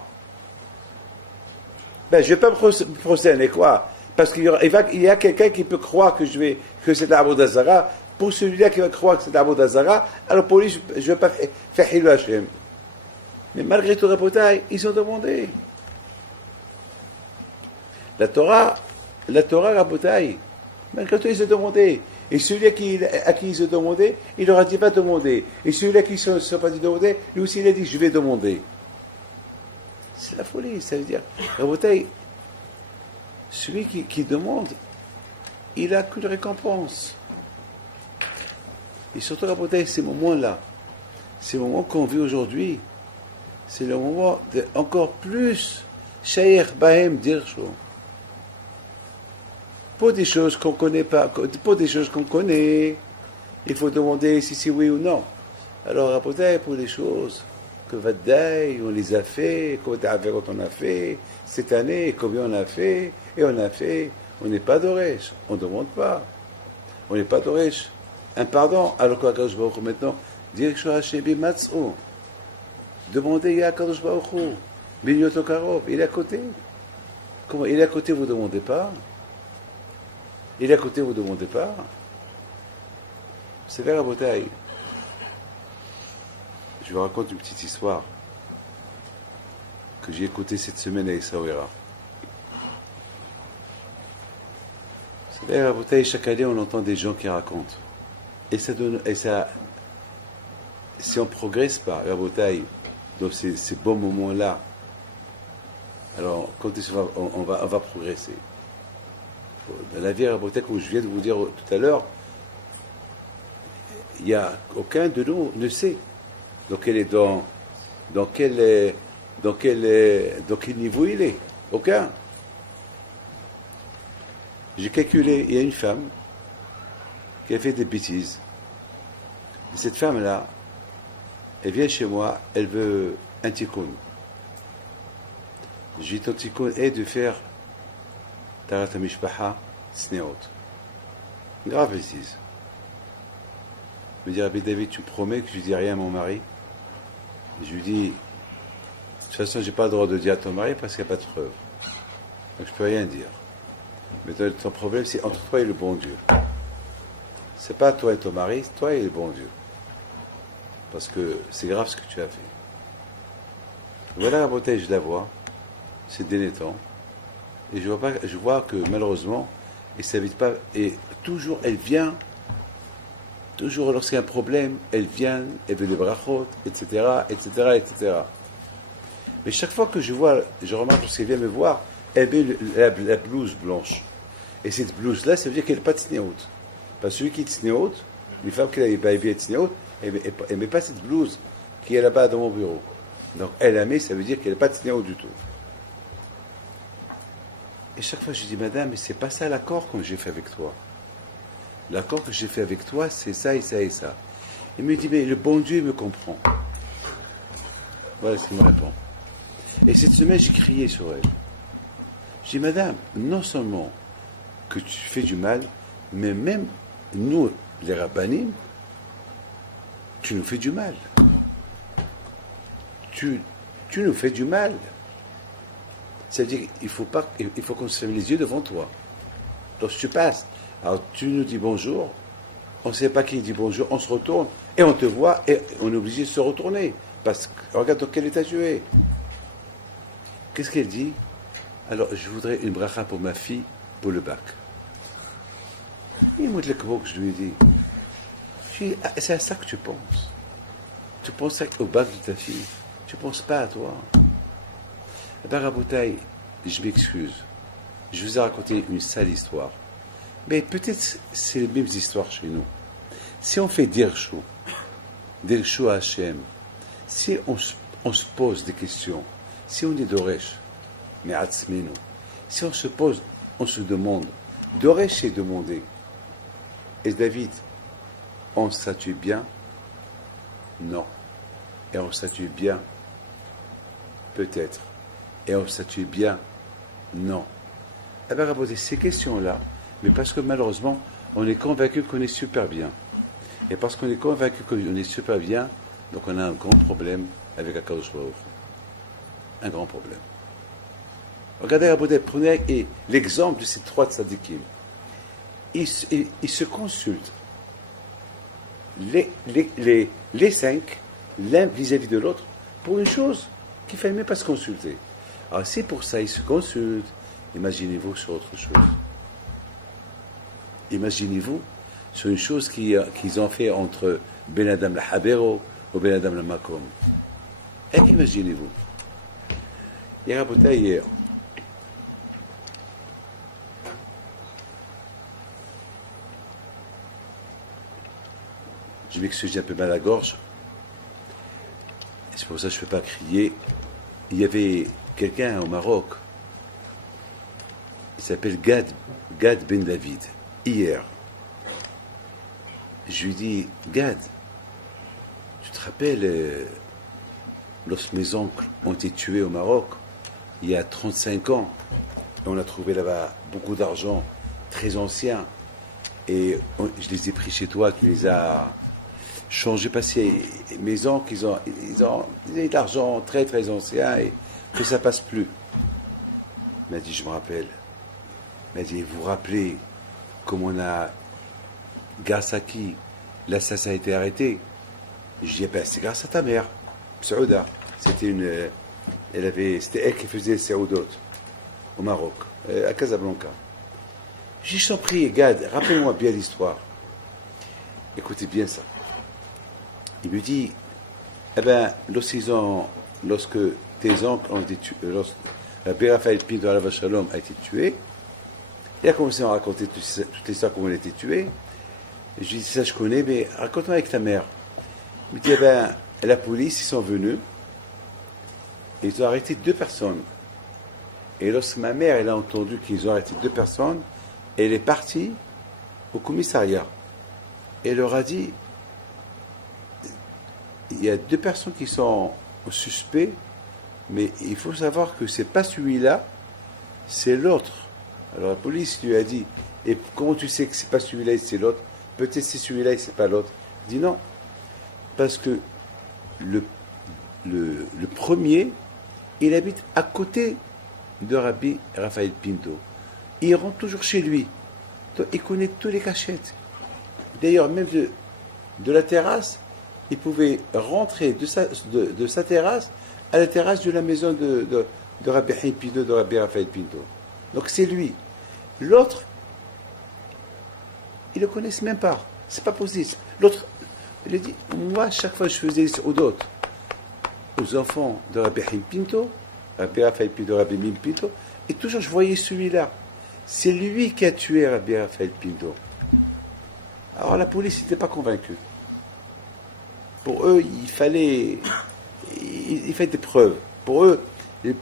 Ben, je ne vais pas me prosterner, quoi? Parce qu'il y a quelqu'un qui peut croire que c'est l'Avodah Zara. Pour celui-là qui va croire que c'est l'Avodah Zara, alors pour lui, je ne vais pas faire Hilou Hashem. Mais malgré tout, Rabotai, ils ont demandé. La Torah, Rabotai, malgré tout, ils ont demandé. Et celui à qui ils ont demandé, il leur a dit, va demander. Et celui-là qui ne s'est pas dit demander, lui aussi, il a dit, je vais demander. C'est la folie, ça veut dire, Rabotai, celui qui demande, il n'a qu'une récompense. Et surtout, Rabotai, ces moments-là, ces moments qu'on vit aujourd'hui, c'est le moment de encore plus Shaykh Bahem Dirsho. Pour des choses qu'on ne connaît pas, pour des choses qu'on connaît, il faut demander si c'est oui ou non. Alors, Rabotai, pour les choses que Vadaï, on les a fait, combien on a fait, cette année, combien on a fait, et on a fait, on n'est pas d'Oresh, on ne demande pas. On n'est pas d'Oresh. Un pardon, alors qu'Akadosh Baruch Hu maintenant, dire que Hashem Matzou, demandez à Akadosh Baruch Hu, Binyoto Karov, il est à côté. Comment? Il est à côté, vous ne demandez pas? Il est à côté, vous ne demandez pas? C'est vrai, Rabotai. Je vous raconte une petite histoire que j'ai écoutée cette semaine à Essaouira. C'est vrai, Rabotai, chaque année, on entend des gens qui racontent. Et ça, si on ne progresse pas, Rabotai, dans ces bons moments-là, alors, quand on va progresser. Dans la vie, Rabotai, comme je viens de vous dire tout à l'heure, il n'y a aucun de nous ne sait dans quel niveau il est. Aucun. J'ai calculé, il y a une femme qui a fait des bêtises. Et cette femme-là, elle vient chez moi, elle veut un tikkun. J'ai dit, ton tikkun est de faire Tarat HaMishpacha Sneot. Une grave bêtise. Je me dit, Rabbi David, tu me promets que je ne dis rien à mon mari? Et je lui dis, de toute façon, je n'ai pas le droit de dire à ton mari parce qu'il n'y a pas de preuve. Donc je ne peux rien dire. Mais ton problème, c'est entre toi et le bon Dieu. C'est pas toi et ton mari, c'est toi et le bon Dieu. Parce que c'est grave ce que tu as fait. Voilà la bouteille, je la vois. C'est dénétant. Et je vois que malheureusement, et ça vite pas. Et toujours, elle vient. Toujours lorsqu'il y a un problème, elle vient, elle veut des brachot, etc., etc., etc. Mais chaque fois que je remarque lorsqu'elle vient me voir, elle met la blouse blanche. Et cette blouse-là, ça veut dire qu'elle n'est pas tsnéout. Parce que celui qui est tsnéout, une femme qui n'a pas été tsnéout, elle ne met pas cette blouse qui est là-bas dans mon bureau. Donc elle la met, ça veut dire qu'elle n'est pas tsnéout du tout. Et chaque fois, je dis, madame, mais c'est pas ça l'accord que j'ai fait avec toi. L'accord que j'ai fait avec toi, c'est ça et ça et ça. Il me dit, mais le bon Dieu me comprend. Voilà ce qu'il me répond. Et cette semaine, j'ai crié sur elle. Je dis, madame, non seulement que tu fais du mal, mais même nous, les rabbanim, tu nous fais du mal. Tu nous fais du mal. Ça veut dire qu'il faut qu'on se ferme les yeux devant toi. Lorsque tu passes, alors tu nous dis bonjour, On ne sait pas qui dit bonjour, on se retourne et on te voit et on est obligé de se retourner. Parce que regarde dans quel état tu es. Qu'est-ce qu'elle dit? Alors, je voudrais une bracha pour ma fille pour le bac. Et moi, que je lui ai dit, c'est à ça que tu penses. Tu penses au bac de ta fille. Tu ne penses pas à toi. Eh bien, Raboutaï, je m'excuse. Je vous ai raconté une sale histoire. Mais peut-être c'est les mêmes histoires chez nous. Si on fait Dirchou à Hachem, si on se pose des questions, si on est Doresh, mais Atzmenu, si on se pose, on se demande, Doresh c'est demander. Et David, on statue bien? Non. Et on statue bien? Peut-être. Et on statue bien? Non. Eh bien, poser ces questions-là, mais parce que malheureusement, on est convaincu qu'on est super bien. Et parce qu'on est convaincu qu'on est super bien, donc on a un grand problème avec Akadosh Baruch Hu. Un grand problème. Regardez, Rabotai, prenez l'exemple de ces trois tzadikim. Ils se consultent. Les cinq, l'un vis-à-vis de l'autre, pour une chose qu'il ne fallait même pas se consulter. Alors, c'est pour ça qu'ils se consultent. Imaginez-vous sur autre chose. Imaginez-vous sur une chose qu'ils ont fait entre Ben Adam la Habero ou Ben Adam la Makom. Et imaginez-vous. Il y a un bouteille hier. Je m'excuse, j'ai un peu mal à la gorge. C'est pour ça que je ne peux pas crier. Il y avait quelqu'un au Maroc. Il s'appelle Gad Ben David. Hier, je lui dis, Gad, tu te rappelles lorsque mes oncles ont été tués au Maroc, il y a 35 ans, et on a trouvé là-bas beaucoup d'argent, très ancien, et je les ai pris chez toi, tu les as changés, passés. Mes oncles, ils ont de l'argent très très ancien, et que ça passe plus. Il m'a dit, je me rappelle. Il m'a dit, vous vous rappelez comme on a, grâce à qui l'assassin a été arrêté? Je dis, ben, c'est grâce à ta mère, Saouda. C'était elle qui faisait les Saoudot au Maroc, à Casablanca. J'ai t'en prie, Gad, rappelle-moi bien l'histoire. Écoutez bien ça. Il me dit, eh ben, lorsque tes oncles ont été tués, lorsque Rabbi Raphaël Pinto Alav Shalom a été tué, il a commencé à raconter toute l'histoire comment il a été tué. Je lui ai dit, ça je connais, mais raconte-moi avec ta mère. Il me dit, eh ben, la police, ils sont venus, et ils ont arrêté 2 personnes. Et lorsque ma mère, elle a entendu qu'ils ont arrêté 2 personnes, elle est partie au commissariat. Et elle leur a dit, il y a 2 personnes qui sont suspects, mais il faut savoir que c'est pas celui-là, c'est l'autre. Alors la police lui a dit, et comment tu sais que c'est pas celui-là et c'est l'autre? Peut-être c'est celui-là et c'est pas l'autre. Il dit non, parce que le premier, il habite à côté de Rabbi Raphaël Pinto. Il rentre toujours chez lui. Donc, il connaît toutes les cachettes. D'ailleurs, même de la terrasse, il pouvait rentrer de sa terrasse à la terrasse de la maison de Rabbi Pinto, de Rabbi Raphaël Pinto. Donc c'est lui. L'autre, ils ne le connaissent même pas. C'est pas possible. L'autre, il a dit, moi, chaque fois que je faisais aux enfants de Rabbi Pinto, Rabbi Raphaël Pinto, Rabbi Mim Pinto, et toujours je voyais celui-là. C'est lui qui a tué Rabbi Raphaël Pinto. Alors la police n'était pas convaincue. Pour eux, il fallait des preuves. Pour eux, les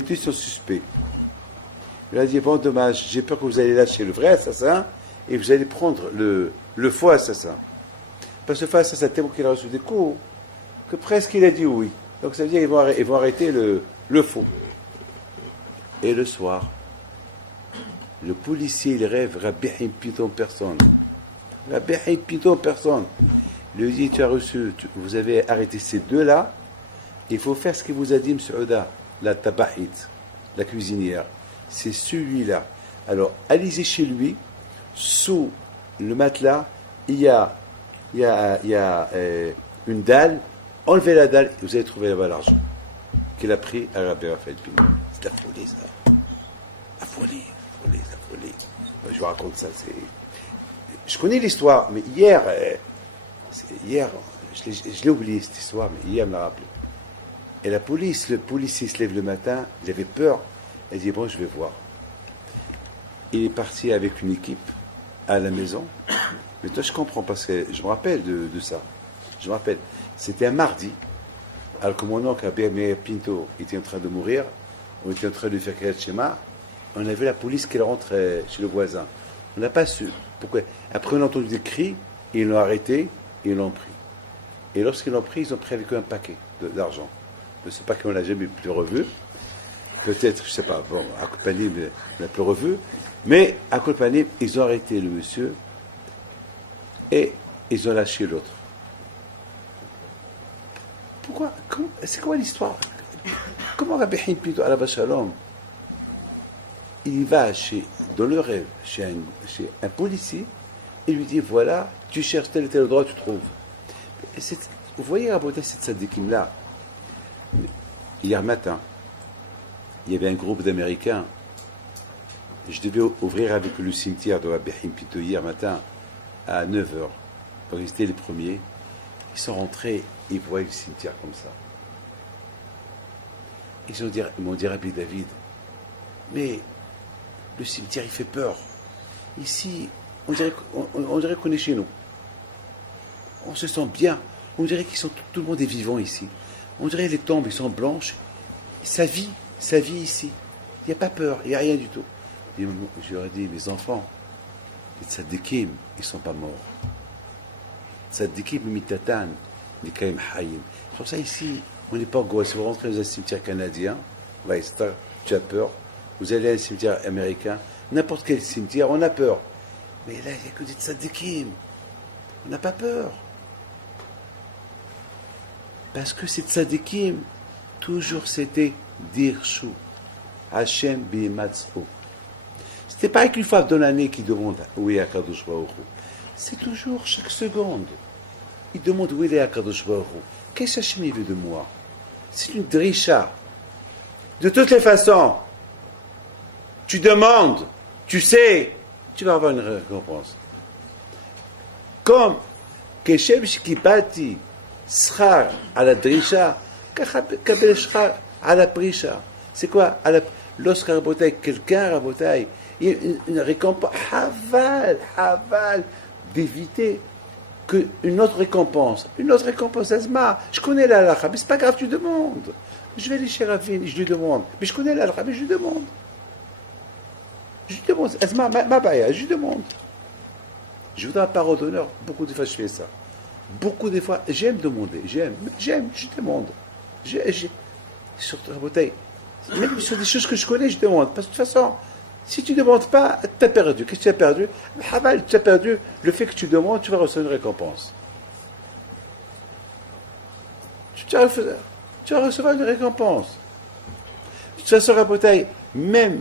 2 sont suspects. Il a dit, bon, dommage, j'ai peur que vous allez lâcher le vrai assassin et vous allez prendre le faux assassin. Parce que le faux assassin, tellement qu'il a reçu des coups, que presque il a dit oui. Donc ça veut dire qu'ils vont arrêter le faux. Et le soir, le policier, il rêve Rabbi Pinto en personne. Rabbi Pinto en personne. Il lui dit, vous avez arrêté ces 2-là, il faut faire ce qu'il vous a dit, M. Ouda, la tabahit, la cuisinière. C'est celui-là. Alors, allez-y chez lui, sous le matelas, une dalle, enlevez la dalle, vous allez trouver là-bas l'argent qu'il a pris à Rabbi Raphaël Pino. C'est la folie, ça. La folie. Je vous raconte ça. Je connais l'histoire, mais hier, je l'ai oublié cette histoire, mais hier me l'a rappelé. Et le policier se lève le matin, il avait peur, il dit bon, je vais voir. Il est parti avec une équipe à la maison. Mais toi, je comprends parce que je me rappelle de ça. Je me rappelle. C'était un mardi. Alors que mon oncle, Abel Pinto, était en train de mourir. On était en train de faire Kriyat Shema. On avait la police qui rentrait chez le voisin. On n'a pas su. Pourquoi? Après, on a entendu des cris. Et ils l'ont arrêté. Et ils l'ont pris. Et lorsqu'ils l'ont pris, ils ont pris avec eux un paquet d'argent. De ce paquet, on ne l'a jamais plus revu. Peut-être, je ne sais pas. Bon, à Kolpanim, on l'a plus revu. Mais à Kolpanim, ils ont arrêté le monsieur. Et ils ont lâché l'autre. Pourquoi? C'est quoi l'histoire? Comment Rabbi Haïm Pinto Alav Shalom, il va dans le rêve chez un policier et lui dit voilà, tu cherches tel et tel endroit, tu trouves. Vous voyez, Rabotai, cette tzadikim-là. Hier matin, il y avait un groupe d'Américains. Je devais ouvrir avec le cimetière de Rabbi Haïm Pinto hier matin à 9h. Donc ils étaient les premiers. Ils sont rentrés, ils voyaient le cimetière comme ça. Ils m'ont dit Rabbi David, mais le cimetière il fait peur. Ici, on dirait qu'on est chez nous. On se sent bien. On dirait tout le monde est vivant ici. On dirait les tombes, ils sont blanches. Ça vit ici. Il n'y a pas peur, il n'y a rien du tout. Et je leur ai dit, mes enfants, les tzadikim, ils ne sont pas morts. Tzadikim mitatan, nikaim hayim. C'est pour ça ici, on n'est pas angoissé. Si vous rentrez dans un cimetière canadien, tu as peur. Vous allez à un cimetière américain, n'importe quel cimetière, on a peur. Mais là, il n'y a que des tzadikim. On n'a pas peur. Parce que ces tzadikim, toujours c'était dirshu, Hashem bimatzhu. C'était pas qu'une fois dans l'année qu'ils demandent où est Akadosh Baruch Hu. C'est toujours chaque seconde. Ils demandent où est Akadosh Baruch Hu. Qu'est-ce que Hashem veut de moi? C'est une drisha. De toutes les façons, tu demandes, tu sais, tu vas avoir une récompense. Comme Keshem Shkipati Schar à la drisha, Kabel Schar à la prisha. C'est quoi? Lorsque quelqu'un rabotaille, une récompense, haval, d'éviter qu'une autre récompense, Asma, je connais la halakha, mais c'est pas grave, tu demandes. Je vais aller chez Ravine, je lui demande, mais je connais la halakha, mais je lui demande. Asma, ma baya, je lui demande. Je vous donne la parole d'honneur, beaucoup de fois je fais ça. Beaucoup de fois, j'aime demander, j'aime, je demande. Surtout rabotaille. Même sur des choses que je connais, je demande. Parce que de toute façon, si tu ne demandes pas, tu as perdu. Qu'est-ce que tu as perdu? Tu as perdu le fait que tu demandes, tu vas recevoir une récompense. Tu vas recevoir une récompense. De toute façon, Rabotai, même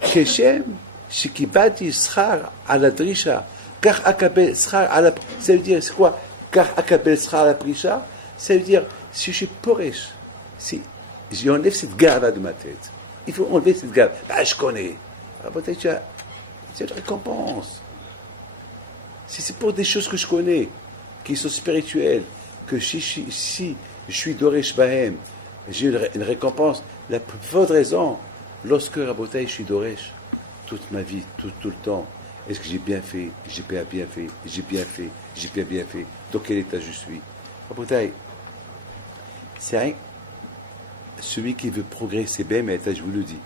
Keshem, Shikibati, Schar, à la Drisha, Kar Akabel, Schar, à la. Ça veut dire, c'est quoi? Kar Akabel, Schar, à la Prisha, ça veut dire, si je suis poresh, si j'enlève cette garde de ma tête, il faut enlever cette garde. Je connais. Peut-être tu as une récompense. Si c'est pour des choses que je connais, qui sont spirituelles, que si je suis Doresh Bahem, j'ai une récompense, la plus forte raison, lorsque Rabotai, je suis Doresh, toute ma vie, tout le temps, est-ce que j'ai bien fait, j'ai pas bien fait, dans quel état je suis? Rabotai, c'est rien. Celui qui veut progresser bien, mais je vous le dis.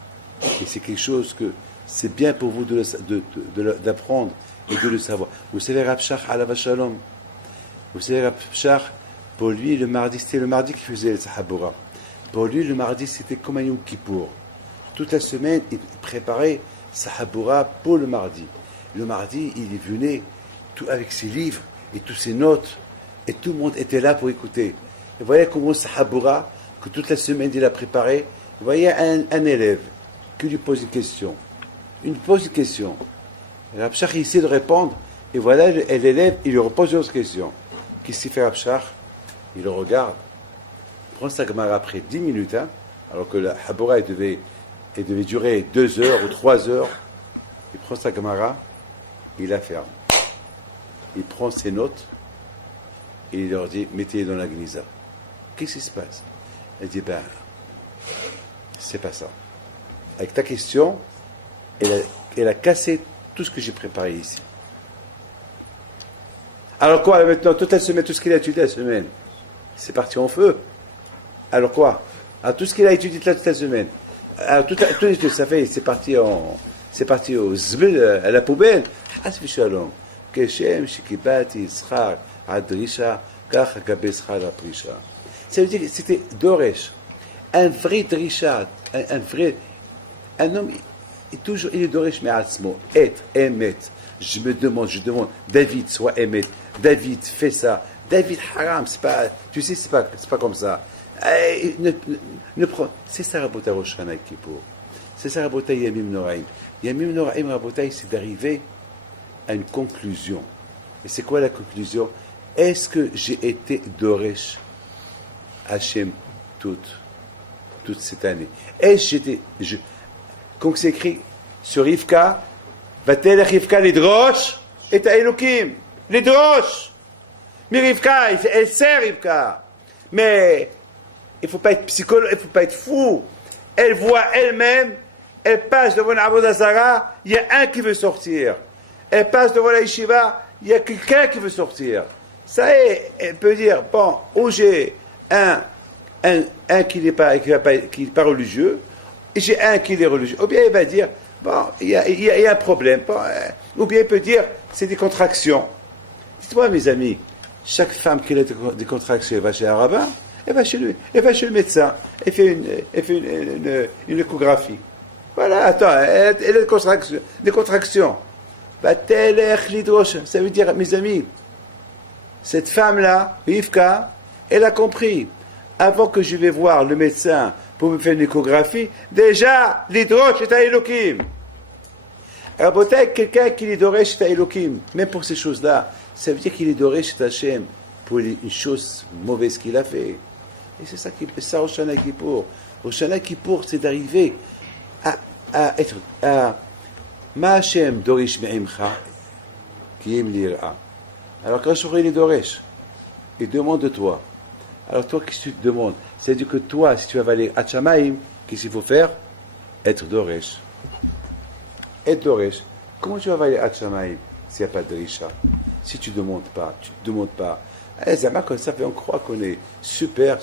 Et c'est quelque chose que c'est bien pour vous d'apprendre et de le savoir. Vous savez, Rav Shach Alav Shalom. Vous savez, Rav Shach, pour lui, le mardi, c'était le mardi qu'il faisait le Sahabura. Pour lui, le mardi, c'était comme un Yom Kippour. Toute la semaine, il préparait Sahabura pour le mardi. Le mardi, il venait tout avec ses livres et toutes ses notes. Et tout le monde était là pour écouter. Et voyez comment Sahabura, que toute la semaine il a préparé, vous voyez un élève qui lui pose une question. Il pose une question. Et Rav Shach essaie de répondre, et voilà, l'élève, il lui repose une autre question. Qu'est-ce qu'il fait Rav Shach? Il le regarde, prend sa Gemara après 10 minutes, hein, alors que la Habora elle devait durer 2 heures ou 3 heures. Il prend sa Gemara, il la ferme. Il prend ses notes et il leur dit, mettez-les dans la Gnisa. Qu'est-ce qui se passe? Elle dit, ben, c'est pas ça. Avec ta question, elle a cassé tout ce que j'ai préparé ici. Alors quoi, maintenant, toute la semaine, tout ce qu'il a étudié la semaine, c'est parti en feu. Alors quoi? Alors, tout ce qu'il a étudié toute la semaine, alors, tout ça fait, c'est parti au zbel, à la poubelle. Hasbi shalom. Keshem, shikibati, yitzchak, adrisha, kach, agabe, yitzchak, la prisha. Ça veut dire que c'était Doresh. Un vrai drisha, un homme, il est Doresh, mais Atzmo, être, émet. Je demande, David, sois émet. David, fais ça. David, haram, c'est pas, tu sais, c'est pas comme ça. C'est ça, Rabotai Rosh Hashanah Kippour. C'est ça, Rabotai Yamim Noraim. Yamim Noraim, Rabotai, c'est d'arriver à une conclusion. Et c'est quoi la conclusion? Est-ce que j'ai été Doresh Hachem toute cette année? Est-ce que comme c'est écrit sur Rivka, Vatelech Rivka Lidrosh et à Elokim. Lidrosh! Mais Rivka, elle sert Rivka. Mais il ne faut pas être psychologue, il ne faut pas être fou. Elle voit elle-même, elle passe devant l'Avodah Zarah, il y a un qui veut sortir. Elle passe devant la yeshiva, il y a quelqu'un qui veut sortir. Ça est, elle peut dire, bon, ou j'ai un qui n'est pas religieux, et j'ai un qui est religieux. Ou bien elle va dire, bon, il y a un problème. Bon, ou bien elle peut dire, c'est des contractions. Dites-moi, mes amis, chaque femme qui a des contractions, elle va chez un rabbin, elle va chez lui, elle va chez le médecin, elle fait une échographie. Voilà, attends, elle a des contractions. Ça veut dire, mes amis, cette femme-là, Rivka, elle a compris. Avant que je vais voir le médecin pour me faire une échographie, déjà, l'hydroche est à Elohim. Alors, peut-être quelqu'un qui l'hydroche est à Elohim, même pour ces choses-là, ça veut dire qu'il l'hydroche est à Hachem pour une chose mauvaise qu'il a fait. Et c'est ça qui fait ça au Shana Kippour. Au Shana Kippour, c'est d'arriver à être Ma Hachem Dorish Me'imcha qui aime l'ira. Alors quand je il est Doresh, il demande de toi. Alors toi, qu'est-ce que tu te demandes? C'est-à-dire que toi, si tu vas aller à Shamaïm, qu'est-ce qu'il faut faire? Être Doresh. Être Doresh. Comment tu vas aller à Shamaïm s'il n'y a pas de Risha? Si tu ne demandes pas, Zama, comme ça, on croit qu'on est super,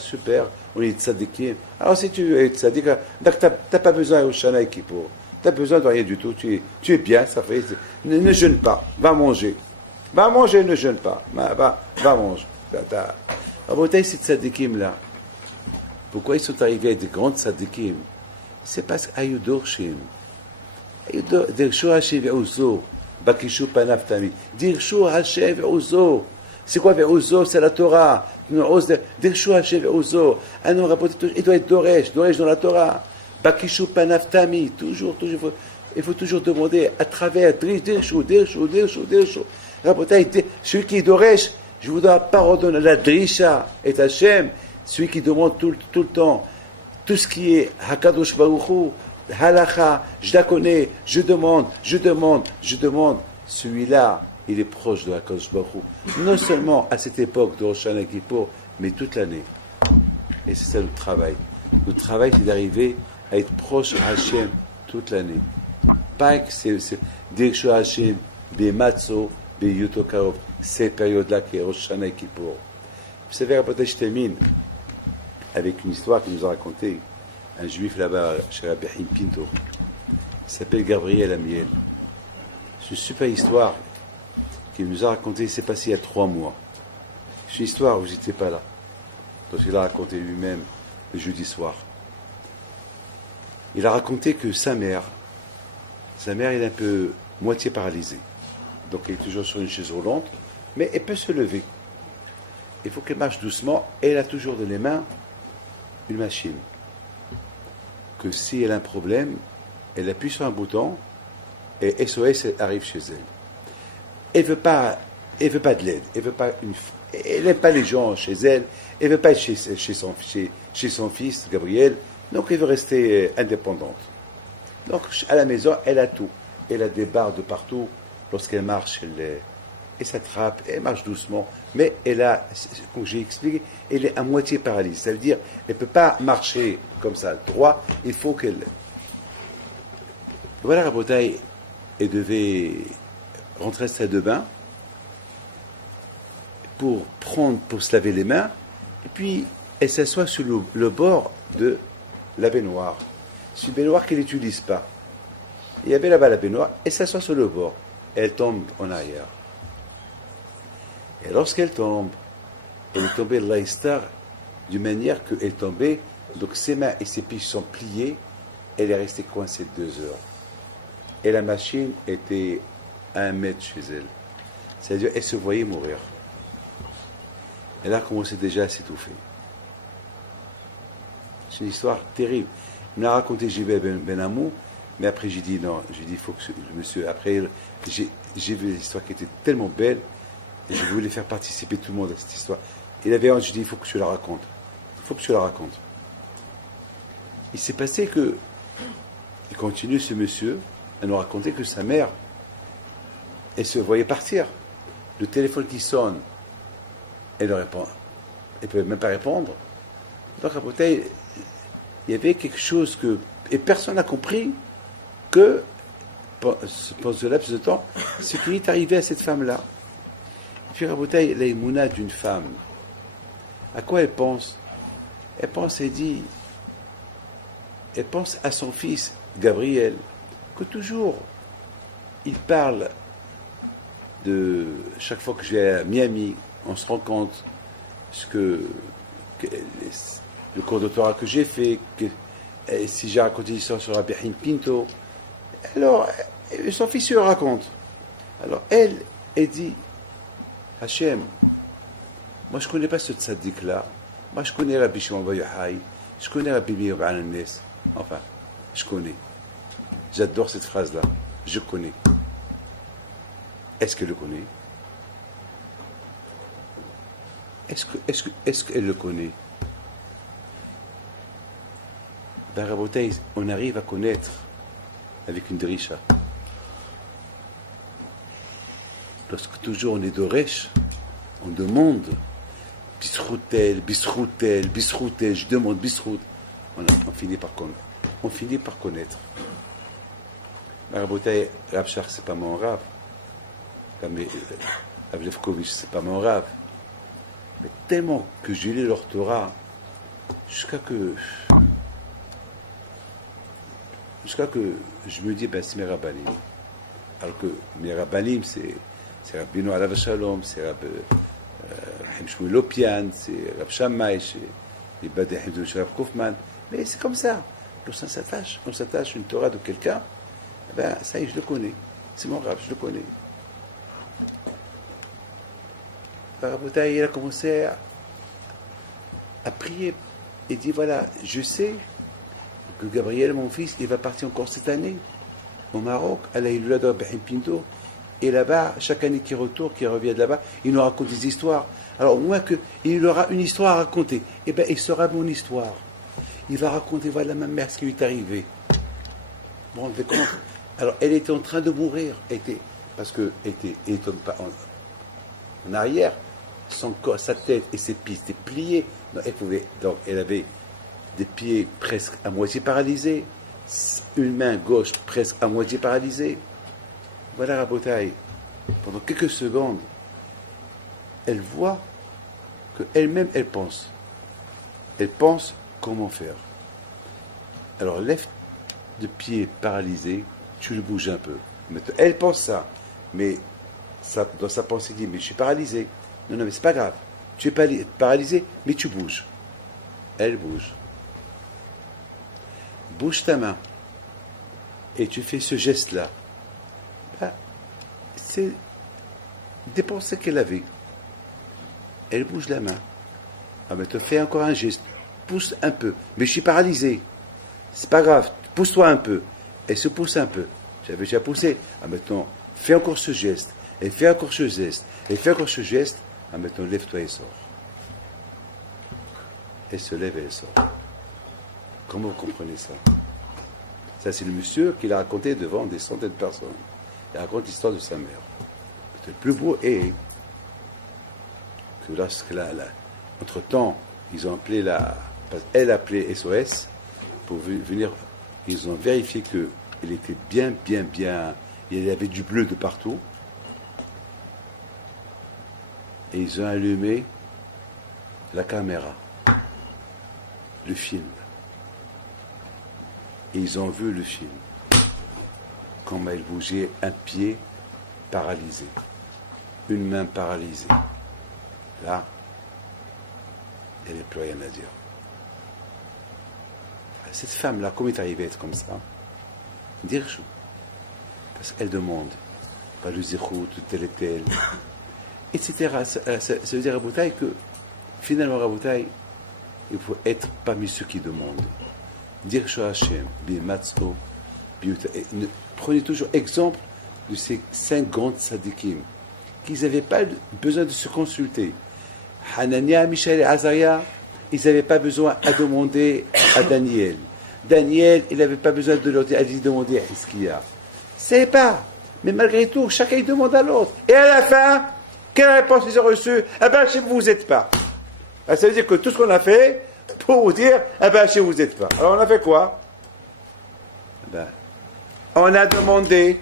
on est tzadikim. Alors si tu es tzadik, tu n'as pas besoin au Shana Kippour. Tu n'as besoin de rien du tout. Tu es bien, ça fait. Ne jeûne pas, va manger. Va manger, ne jeûne pas. Va manger. La beauté, ces tzadikim-là, pourquoi ils sont arrivés à des grands tzadikim? C'est parce qu'ayou dorshim. Dirshu Hashem ve'uzo. Bakishu panav tami. Dirshu Hashem ve'uzo. C'est quoi ve'uzo? C'est la Torah. Dirshu Hashem ve'uzo. Ah non, il doit être Doresh dans la Torah. Bakishu panav tami. Toujours. Il faut toujours demander à travers Dirshu. Celui qui est Doresh, je vous pardonne la Drisha et Hachem, celui qui demande tout le temps, tout ce qui est Hakadosh Baruch Hu, Halacha, je la connais, je demande, celui-là, il est proche de Hakadosh Baruch Hu. Non seulement à cette époque de Rosh Hashanah Kippour, mais toute l'année. Et c'est ça notre travail. Notre travail, c'est d'arriver à être proche de Hachem toute l'année. Pas que c'est Dirshu Hachem, Bematzo, Beyotokarov, cette période-là qui est Rosh Hashanah Kippour. Vous savez, Rabbi Shtemim, avec une histoire qu'il nous a racontée, un juif là-bas, chez Rabbi Haim Pinto, il s'appelle Gabriel Amiel. C'est une super histoire qu'il nous a racontée, il s'est passé il y a 3 mois. C'est une histoire où vous n'étiez pas là. Donc il a raconté lui-même le jeudi soir. Il a raconté que sa mère, elle est un peu moitié paralysée. Donc elle est toujours sur une chaise roulante, mais elle peut se lever. Il faut qu'elle marche doucement, et elle a toujours dans les mains une machine. Que si elle a un problème, elle appuie sur un bouton, et SOS arrive chez elle. Elle veut pas de l'aide. Elle n'aime pas les gens chez elle. Elle veut pas être chez son fils, Gabriel. Donc, elle veut rester indépendante. Donc, à la maison, elle a tout. Elle a des barres de partout. Lorsqu'elle marche, elle s'attrape, elle marche doucement. Mais elle a, comme j'ai expliqué, elle est à moitié paralysée. Ça veut dire, elle ne peut pas marcher comme ça, droit. Il faut qu'elle... Voilà, Rabotaï, elle devait rentrer à la salle de bain pour se laver les mains. Et puis, elle s'assoit sur le bord de la baignoire. C'est une baignoire qu'elle n'utilise pas. Il y avait là-bas la baignoire, elle s'assoit sur le bord. Elle tombe en arrière. Et lorsqu'elle tombe, elle est tombée l'Aïstar d'une manière qu'elle tombait, donc ses mains et ses pieds sont pliés, elle est restée coincée 2 heures. Et la machine était à 1 mètre chez elle. C'est-à-dire, elle se voyait mourir. Elle a commencé déjà à s'étouffer. C'est une histoire terrible. Il me l'a raconté J.B. Ben Amou, mais après j'ai dit non, j'ai dit il faut que monsieur, après j'ai vu l'histoire qui était tellement belle, et je voulais faire participer tout le monde à cette histoire. Il avait honte, je dis il faut que tu la racontes. Il faut que tu la racontes. Il s'est passé que, il continue ce monsieur, à nous raconter que sa mère, elle se voyait partir. Le téléphone qui sonne, elle ne répond. Elle ne peut même pas répondre. Donc à côté, il y avait quelque chose que... Et personne n'a compris que, pendant ce laps de temps, ce qui est arrivé à cette femme-là. Et puis Rabotaï, la Emouna d'une femme, à quoi elle pense? Elle pense à son fils, Gabriel, que toujours, il parle de... Chaque fois que je vais à Miami, on se rend compte que le cours de Torah que j'ai fait, si j'ai raconté l'histoire sur Rabbi Haim Pinto, alors son fils le raconte. Alors elle dit, Hachem, moi je ne connais pas ce tzaddik là, moi je connais Rabbi Shimon Bar Yochai, je connais Rabbi Meir Baal HaNes, enfin, je connais. J'adore cette phrase là, je connais. Est-ce qu'elle le connaît? Est-ce qu'elle le connaît? Dans Rabotaï, on arrive à connaître avec une drisha. Lorsque toujours on est d'Oresh, on demande bisroutel, je demande bisrout. On finit par connaître. On finit par connaître. Rabotaï, Rav Shach, c'est pas mon Rav. Rav Lefkovitch, c'est pas mon Rav. Mais tellement que j'ai lu leur Torah, jusqu'à que je me dis, ben c'est mes Rabbanim. Alors que mes Rabbanim, c'est Rabbeinu Alav Shalom, c'est Rab Haim Shmuel Lopian, c'est Rab Shammai, c'est Ibad Haim de Rab Kaufman. Mais c'est comme ça. Lorsqu'on s'attache une Torah de quelqu'un, ben ça y est, je le connais. C'est mon Rab, je le connais. Rabotaï, il a commencé à prier et dit voilà, je sais que Gabriel, mon fils, il va partir encore cette année au Maroc, à la Iloula de Rabbi Haim Pinto, et là-bas, chaque année qu'il revient de là-bas, il nous raconte des histoires. Alors, au moins qu'il aura une histoire à raconter, et bien, il sera mon histoire. Il va raconter, voilà ma mère, ce qui lui est arrivé. Vous vous rendez compte? Alors, elle était en train de mourir, parce qu'elle était en arrière, son corps, sa tête et ses pieds étaient pliés. Donc, elle avait des pieds presque à moitié paralysés, une main gauche presque à moitié paralysée. Voilà Rabotaï. Pendant quelques secondes, elle voit qu'elle-même, elle pense. Elle pense comment faire. Alors, lève de pied paralysé, tu le bouges un peu. Elle pense ça, mais dans sa pensée, elle dit, mais je suis paralysé. Non, mais c'est pas grave. Tu es paralysé, mais tu bouges. Elle bouge. Bouge ta main. Et tu fais ce geste-là. Ben, c'est des pensées qu'elle avait. Elle bouge la main. Ah, mais te fais encore un geste. Pousse un peu. Mais je suis paralysé. C'est pas grave. Pousse-toi un peu. Elle se pousse un peu. J'avais déjà poussé. Ah, maintenant, fais encore ce geste, et fais encore ce geste, et fais encore ce geste. Ah, maintenant, lève-toi et sors. Elle se lève et elle sort. Comment vous comprenez ça? Ça, c'est le monsieur qui l'a raconté devant des centaines de personnes. Il raconte l'histoire de sa mère. Le plus beau est que lorsque entre-temps, ils ont appelé elle a appelé SOS pour venir. Ils ont vérifié qu'elle était bien. Il y avait du bleu de partout. Et ils ont allumé la caméra, le film. Et ils ont vu le film. Comment elle bougeait, un pied paralysé, une main paralysée. Là, il n'y avait plus rien à dire. Cette femme-là, comment est arrivée à être comme ça? Dire chaud. Parce qu'elle demande, pas le zéro, tel et tel, etc. Ça veut dire, Raboutaï, que finalement, Raboutaï, il faut être parmi ceux qui demandent. Dire chaud Hachem, bimatso, prenez toujours exemple de ces 5 grandes sadikim, qu'ils n'avaient pas besoin de se consulter. Hanania, Michaël et Azaria, ils n'avaient pas besoin à demander à Daniel. Daniel, il n'avait pas besoin de leur demander à Hiskia. C'est pas. Mais malgré tout, chacun demande à l'autre. Et à la fin, quelle réponse ils ont reçue? Eh bien, chez vous, vous n'êtes pas. Ça veut dire que tout ce qu'on a fait, pour vous dire, eh bien, chez vous, vous n'êtes pas. Alors, on a fait quoi? On a demandé.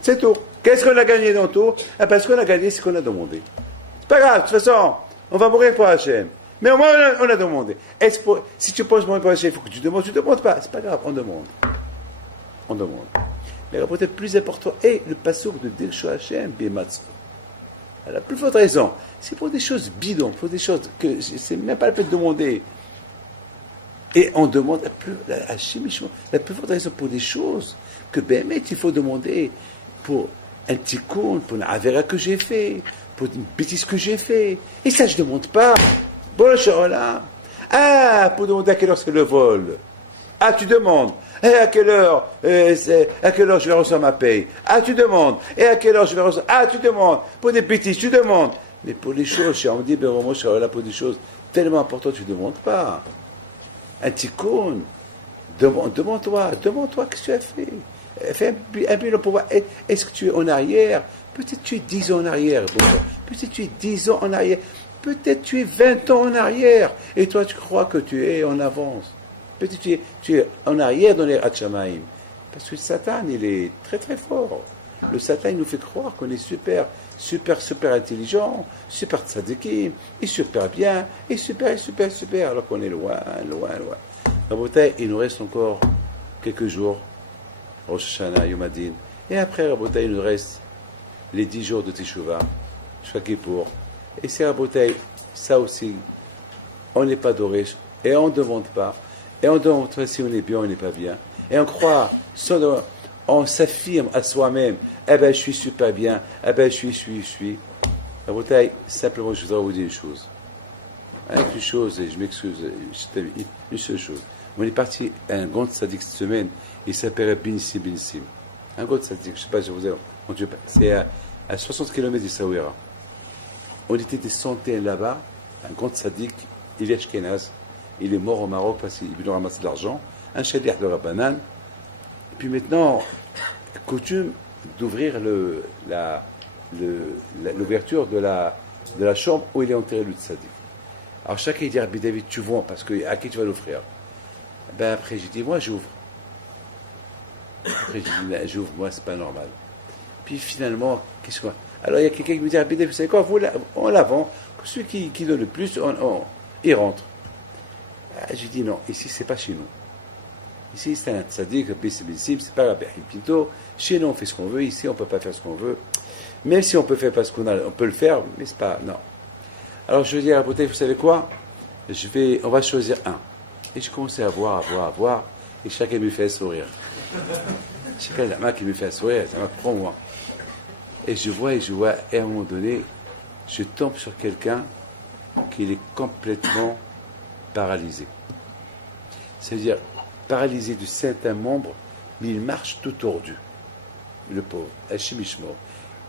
C'est tout. Qu'est-ce qu'on a gagné dans tout? Eh bien, ce qu'on a gagné, c'est qu'on a demandé. C'est pas grave, de toute façon, on va mourir pour Hachem. Mais au moins, on a demandé. Si tu penses mourir pour Hachem, il faut que tu demandes pas. C'est pas grave, on demande. On demande. Mais peut-être plus important est le passouk de Dirshu Hachem, Bimatsu. La plus forte raison, c'est pour des choses bidons, pour des choses que c'est même pas la peine de demander. Et on demande la plus forte raison pour des choses que il faut demander pour un tikkun, pour une avéra que j'ai fait, pour une bêtise que j'ai fait. Et ça, je ne demande pas. Bon, là. Ah, pour demander à quelle heure c'est le vol. Ah, tu demandes. Et à quelle heure je vais recevoir ma paye. Ah, tu demandes. Et à quelle heure je vais recevoir. Ah, tu demandes. Pour des bêtises, tu demandes. Mais pour les choses, on me dit, là, pour des choses tellement importantes, tu ne demandes pas. Un tikkun, demande-toi, qu'est-ce que tu as fait. Fais un bilan pour voir, est-ce que tu es en arrière? Peut-être tu es 10 ans en arrière. Peut-être tu es 10 ans en arrière. Peut-être tu es 20 ans en arrière. Et toi, tu crois que tu es en avance. Peut-être tu es en arrière dans les Hatchamaïm. Parce que le Satan, il est très très fort. Le Satan, il nous fait croire qu'on est super intelligent, super tzadikim, et super bien, et super, alors qu'on est loin. Rabotai, il nous reste encore quelques jours, Rosh Hashanah, Yom Hadin, et après, Rabotai, il nous reste les 10 jours de Teshuvah, Shva Kippour. Et c'est Rabotai, ça aussi, on n'est pas doré, et on ne demande pas, et on ne demande pas si on est bien ou on n'est pas bien, et on croit, on s'affirme à soi-même, eh ben je suis super bien, eh ben je suis. Rabotai, simplement je voudrais vous dire une chose. Une chose, et je m'excuse, une seule chose. On est parti à un grand tzaddik cette semaine, il s'appelle Binissim. Un grand tzaddik, je ne sais pas si vous avez. C'est à 60 km d'Issaouira. On était des centaines là-bas, un grand tzaddik, il est ashkénaz, il est mort au Maroc parce qu'il veut ramasser de l'argent, un shaliach de Rabbanan. Et puis maintenant, coutume d'ouvrir l'ouverture de la chambre où il est enterré le tzaddik. Alors chacun dit, Rabbi David, tu vois, parce que à qui tu vas l'offrir? Après j'ai dit, moi j'ouvre. Après j'ai dit, j'ouvre, moi c'est pas normal. Puis finalement, qu'est-ce qu'on... Alors il y a quelqu'un qui me dit, Rabbi David, vous savez quoi, on la vend, celui qui donne le plus, il rentre. J'ai dit, non, ici c'est pas chez nous. Ici c'est un tzaddik, c'est pas Rabbi Pinto. Chez nous on fait ce qu'on veut, ici on ne peut pas faire ce qu'on veut. Même si on peut faire parce on peut le faire, mais c'est pas... Non. Alors je dis à Rabbi David, vous savez quoi, on va choisir un. Et je commençais à voir, et chacun me fait un sourire. Chacun qui me fait un sourire, ça prend-moi. Et je vois, et à un moment donné, je tombe sur quelqu'un qui est complètement paralysé. C'est-à-dire, paralysé de certains membres mais il marche tout tordu. Le pauvre, Hachim Ishmael.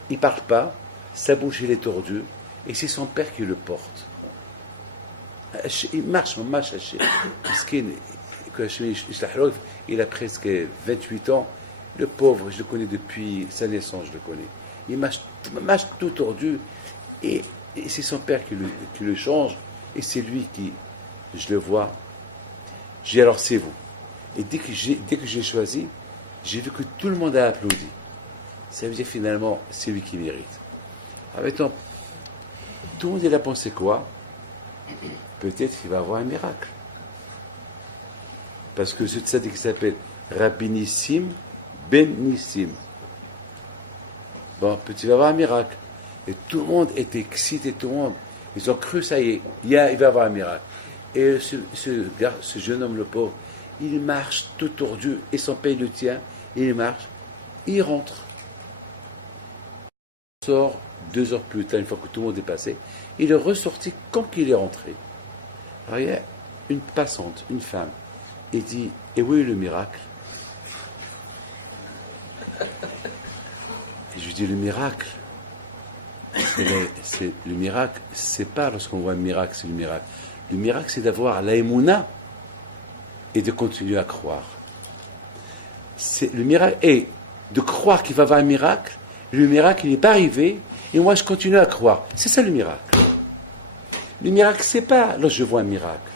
Il ne parle pas, sa bouche il est tordue, et c'est son père qui le porte. Il marche, Hachim. Il a presque 28 ans. Le pauvre, je le connais depuis sa naissance, je le connais. Il marche tout tordu, et c'est son père qui le change, et c'est lui qui, je le vois. J'ai alors c'est vous. Et dès que j'ai choisi, j'ai vu que tout le monde a applaudi. Ça veut dire finalement, c'est lui qui mérite. Alors maintenant, tout le monde il a pensé quoi? Peut-être qu'il va avoir un miracle. Parce que ce tzaddik qui s'appelle Rabbi Nissim Ben Nissim. Bon, peut-être qu'il va avoir un miracle. Et tout le monde était excité, tout le monde. Ils ont cru, ça y est, il va avoir un miracle. Et ce jeune homme, le pauvre, il marche tout tordu, et son père le tient, il marche, il rentre. Il sort 2 heures plus tard, une fois que tout le monde est passé, il est ressorti comme qu'il est rentré. Alors il y a une passante, une femme, et dit, et où est le miracle? Et je lui dis, le miracle, le miracle, c'est pas lorsqu'on voit un miracle, c'est le miracle. Le miracle, c'est d'avoir l'aïmouna et de continuer à croire. Le miracle est de croire qu'il va y avoir un miracle. Le miracle, il n'est pas arrivé, et moi, je continue à croire. C'est ça le miracle. Le miracle, c'est pas lorsque je vois un miracle.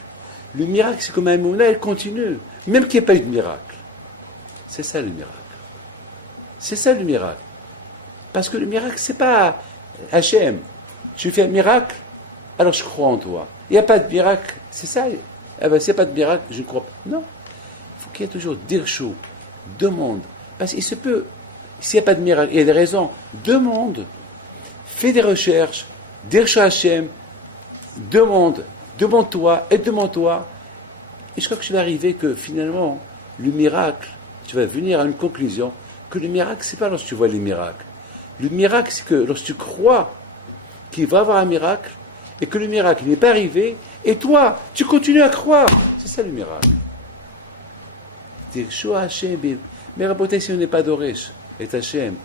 Le miracle, c'est comme l'aïmouna, elle continue, même qu'il n'y ait pas eu de miracle. C'est ça le miracle. C'est ça le miracle. Parce que le miracle, c'est pas Hachem. Tu fais un miracle, alors je crois en toi. Il n'y a pas de miracle, c'est ça. Ah ben, s'il n'y a pas de miracle, je ne crois pas. Non. Il faut qu'il y ait toujours dirshu, demande. Parce qu'il se peut, s'il n'y a pas de miracle, il y a des raisons. Demande. Fais des recherches. Dirshu Hachem. Demande. Demande-toi et demande-toi. Et je crois que je vais arriver que finalement, le miracle, tu vas venir à une conclusion que le miracle, c'est pas lorsque tu vois les miracles. Le miracle, c'est que lorsque tu crois qu'il va y avoir un miracle, et que le miracle n'est pas arrivé, et toi, tu continues à croire. C'est ça le miracle. Dire Shoah Hashem, mais Rabotai, si on n'est pas Doresh, et Hashem,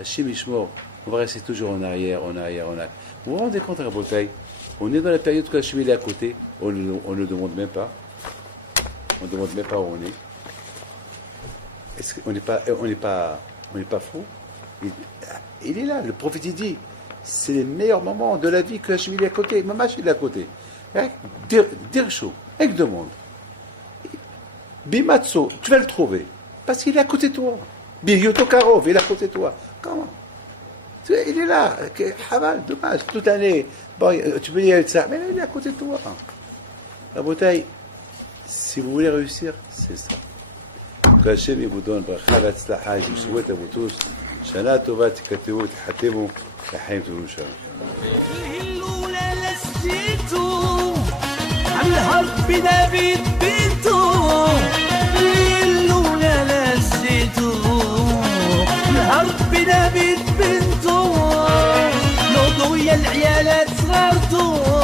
Hashem Ishmor, on va rester toujours en arrière, en arrière, en arrière. Vous vous rendez compte, Rabotai, on est dans la période où Hashem est à côté, on ne le demande même pas. On ne demande même pas où on est. Est-ce qu'on n'est pas fou? Il est là, le prophète il dit. C'est les meilleurs moments de la vie que Hachem est à côté. Mamash il est à côté. Dire chaud, avec demande. Bimatso, tu vas le trouver. Parce qu'il est à côté de toi. Biryoto Karov, il est à côté de toi. Comment? Il est là. Haval, dommage. Toute l'année. Bon, tu peux dire ça. Mais il est à côté de toi. La bouteille, si vous voulez réussir, c'est ça. Que Hachem vous donne bracha v'atzlacha. Je vous souhaite à vous tous. Shana tova tikateu tihatimu. الحين تقولوا شو الأولى لسيتو على الهرب نبيت بيتو الأولى لسيتو الهرب نبيت بنتو لو ضويا العيالات صغرتو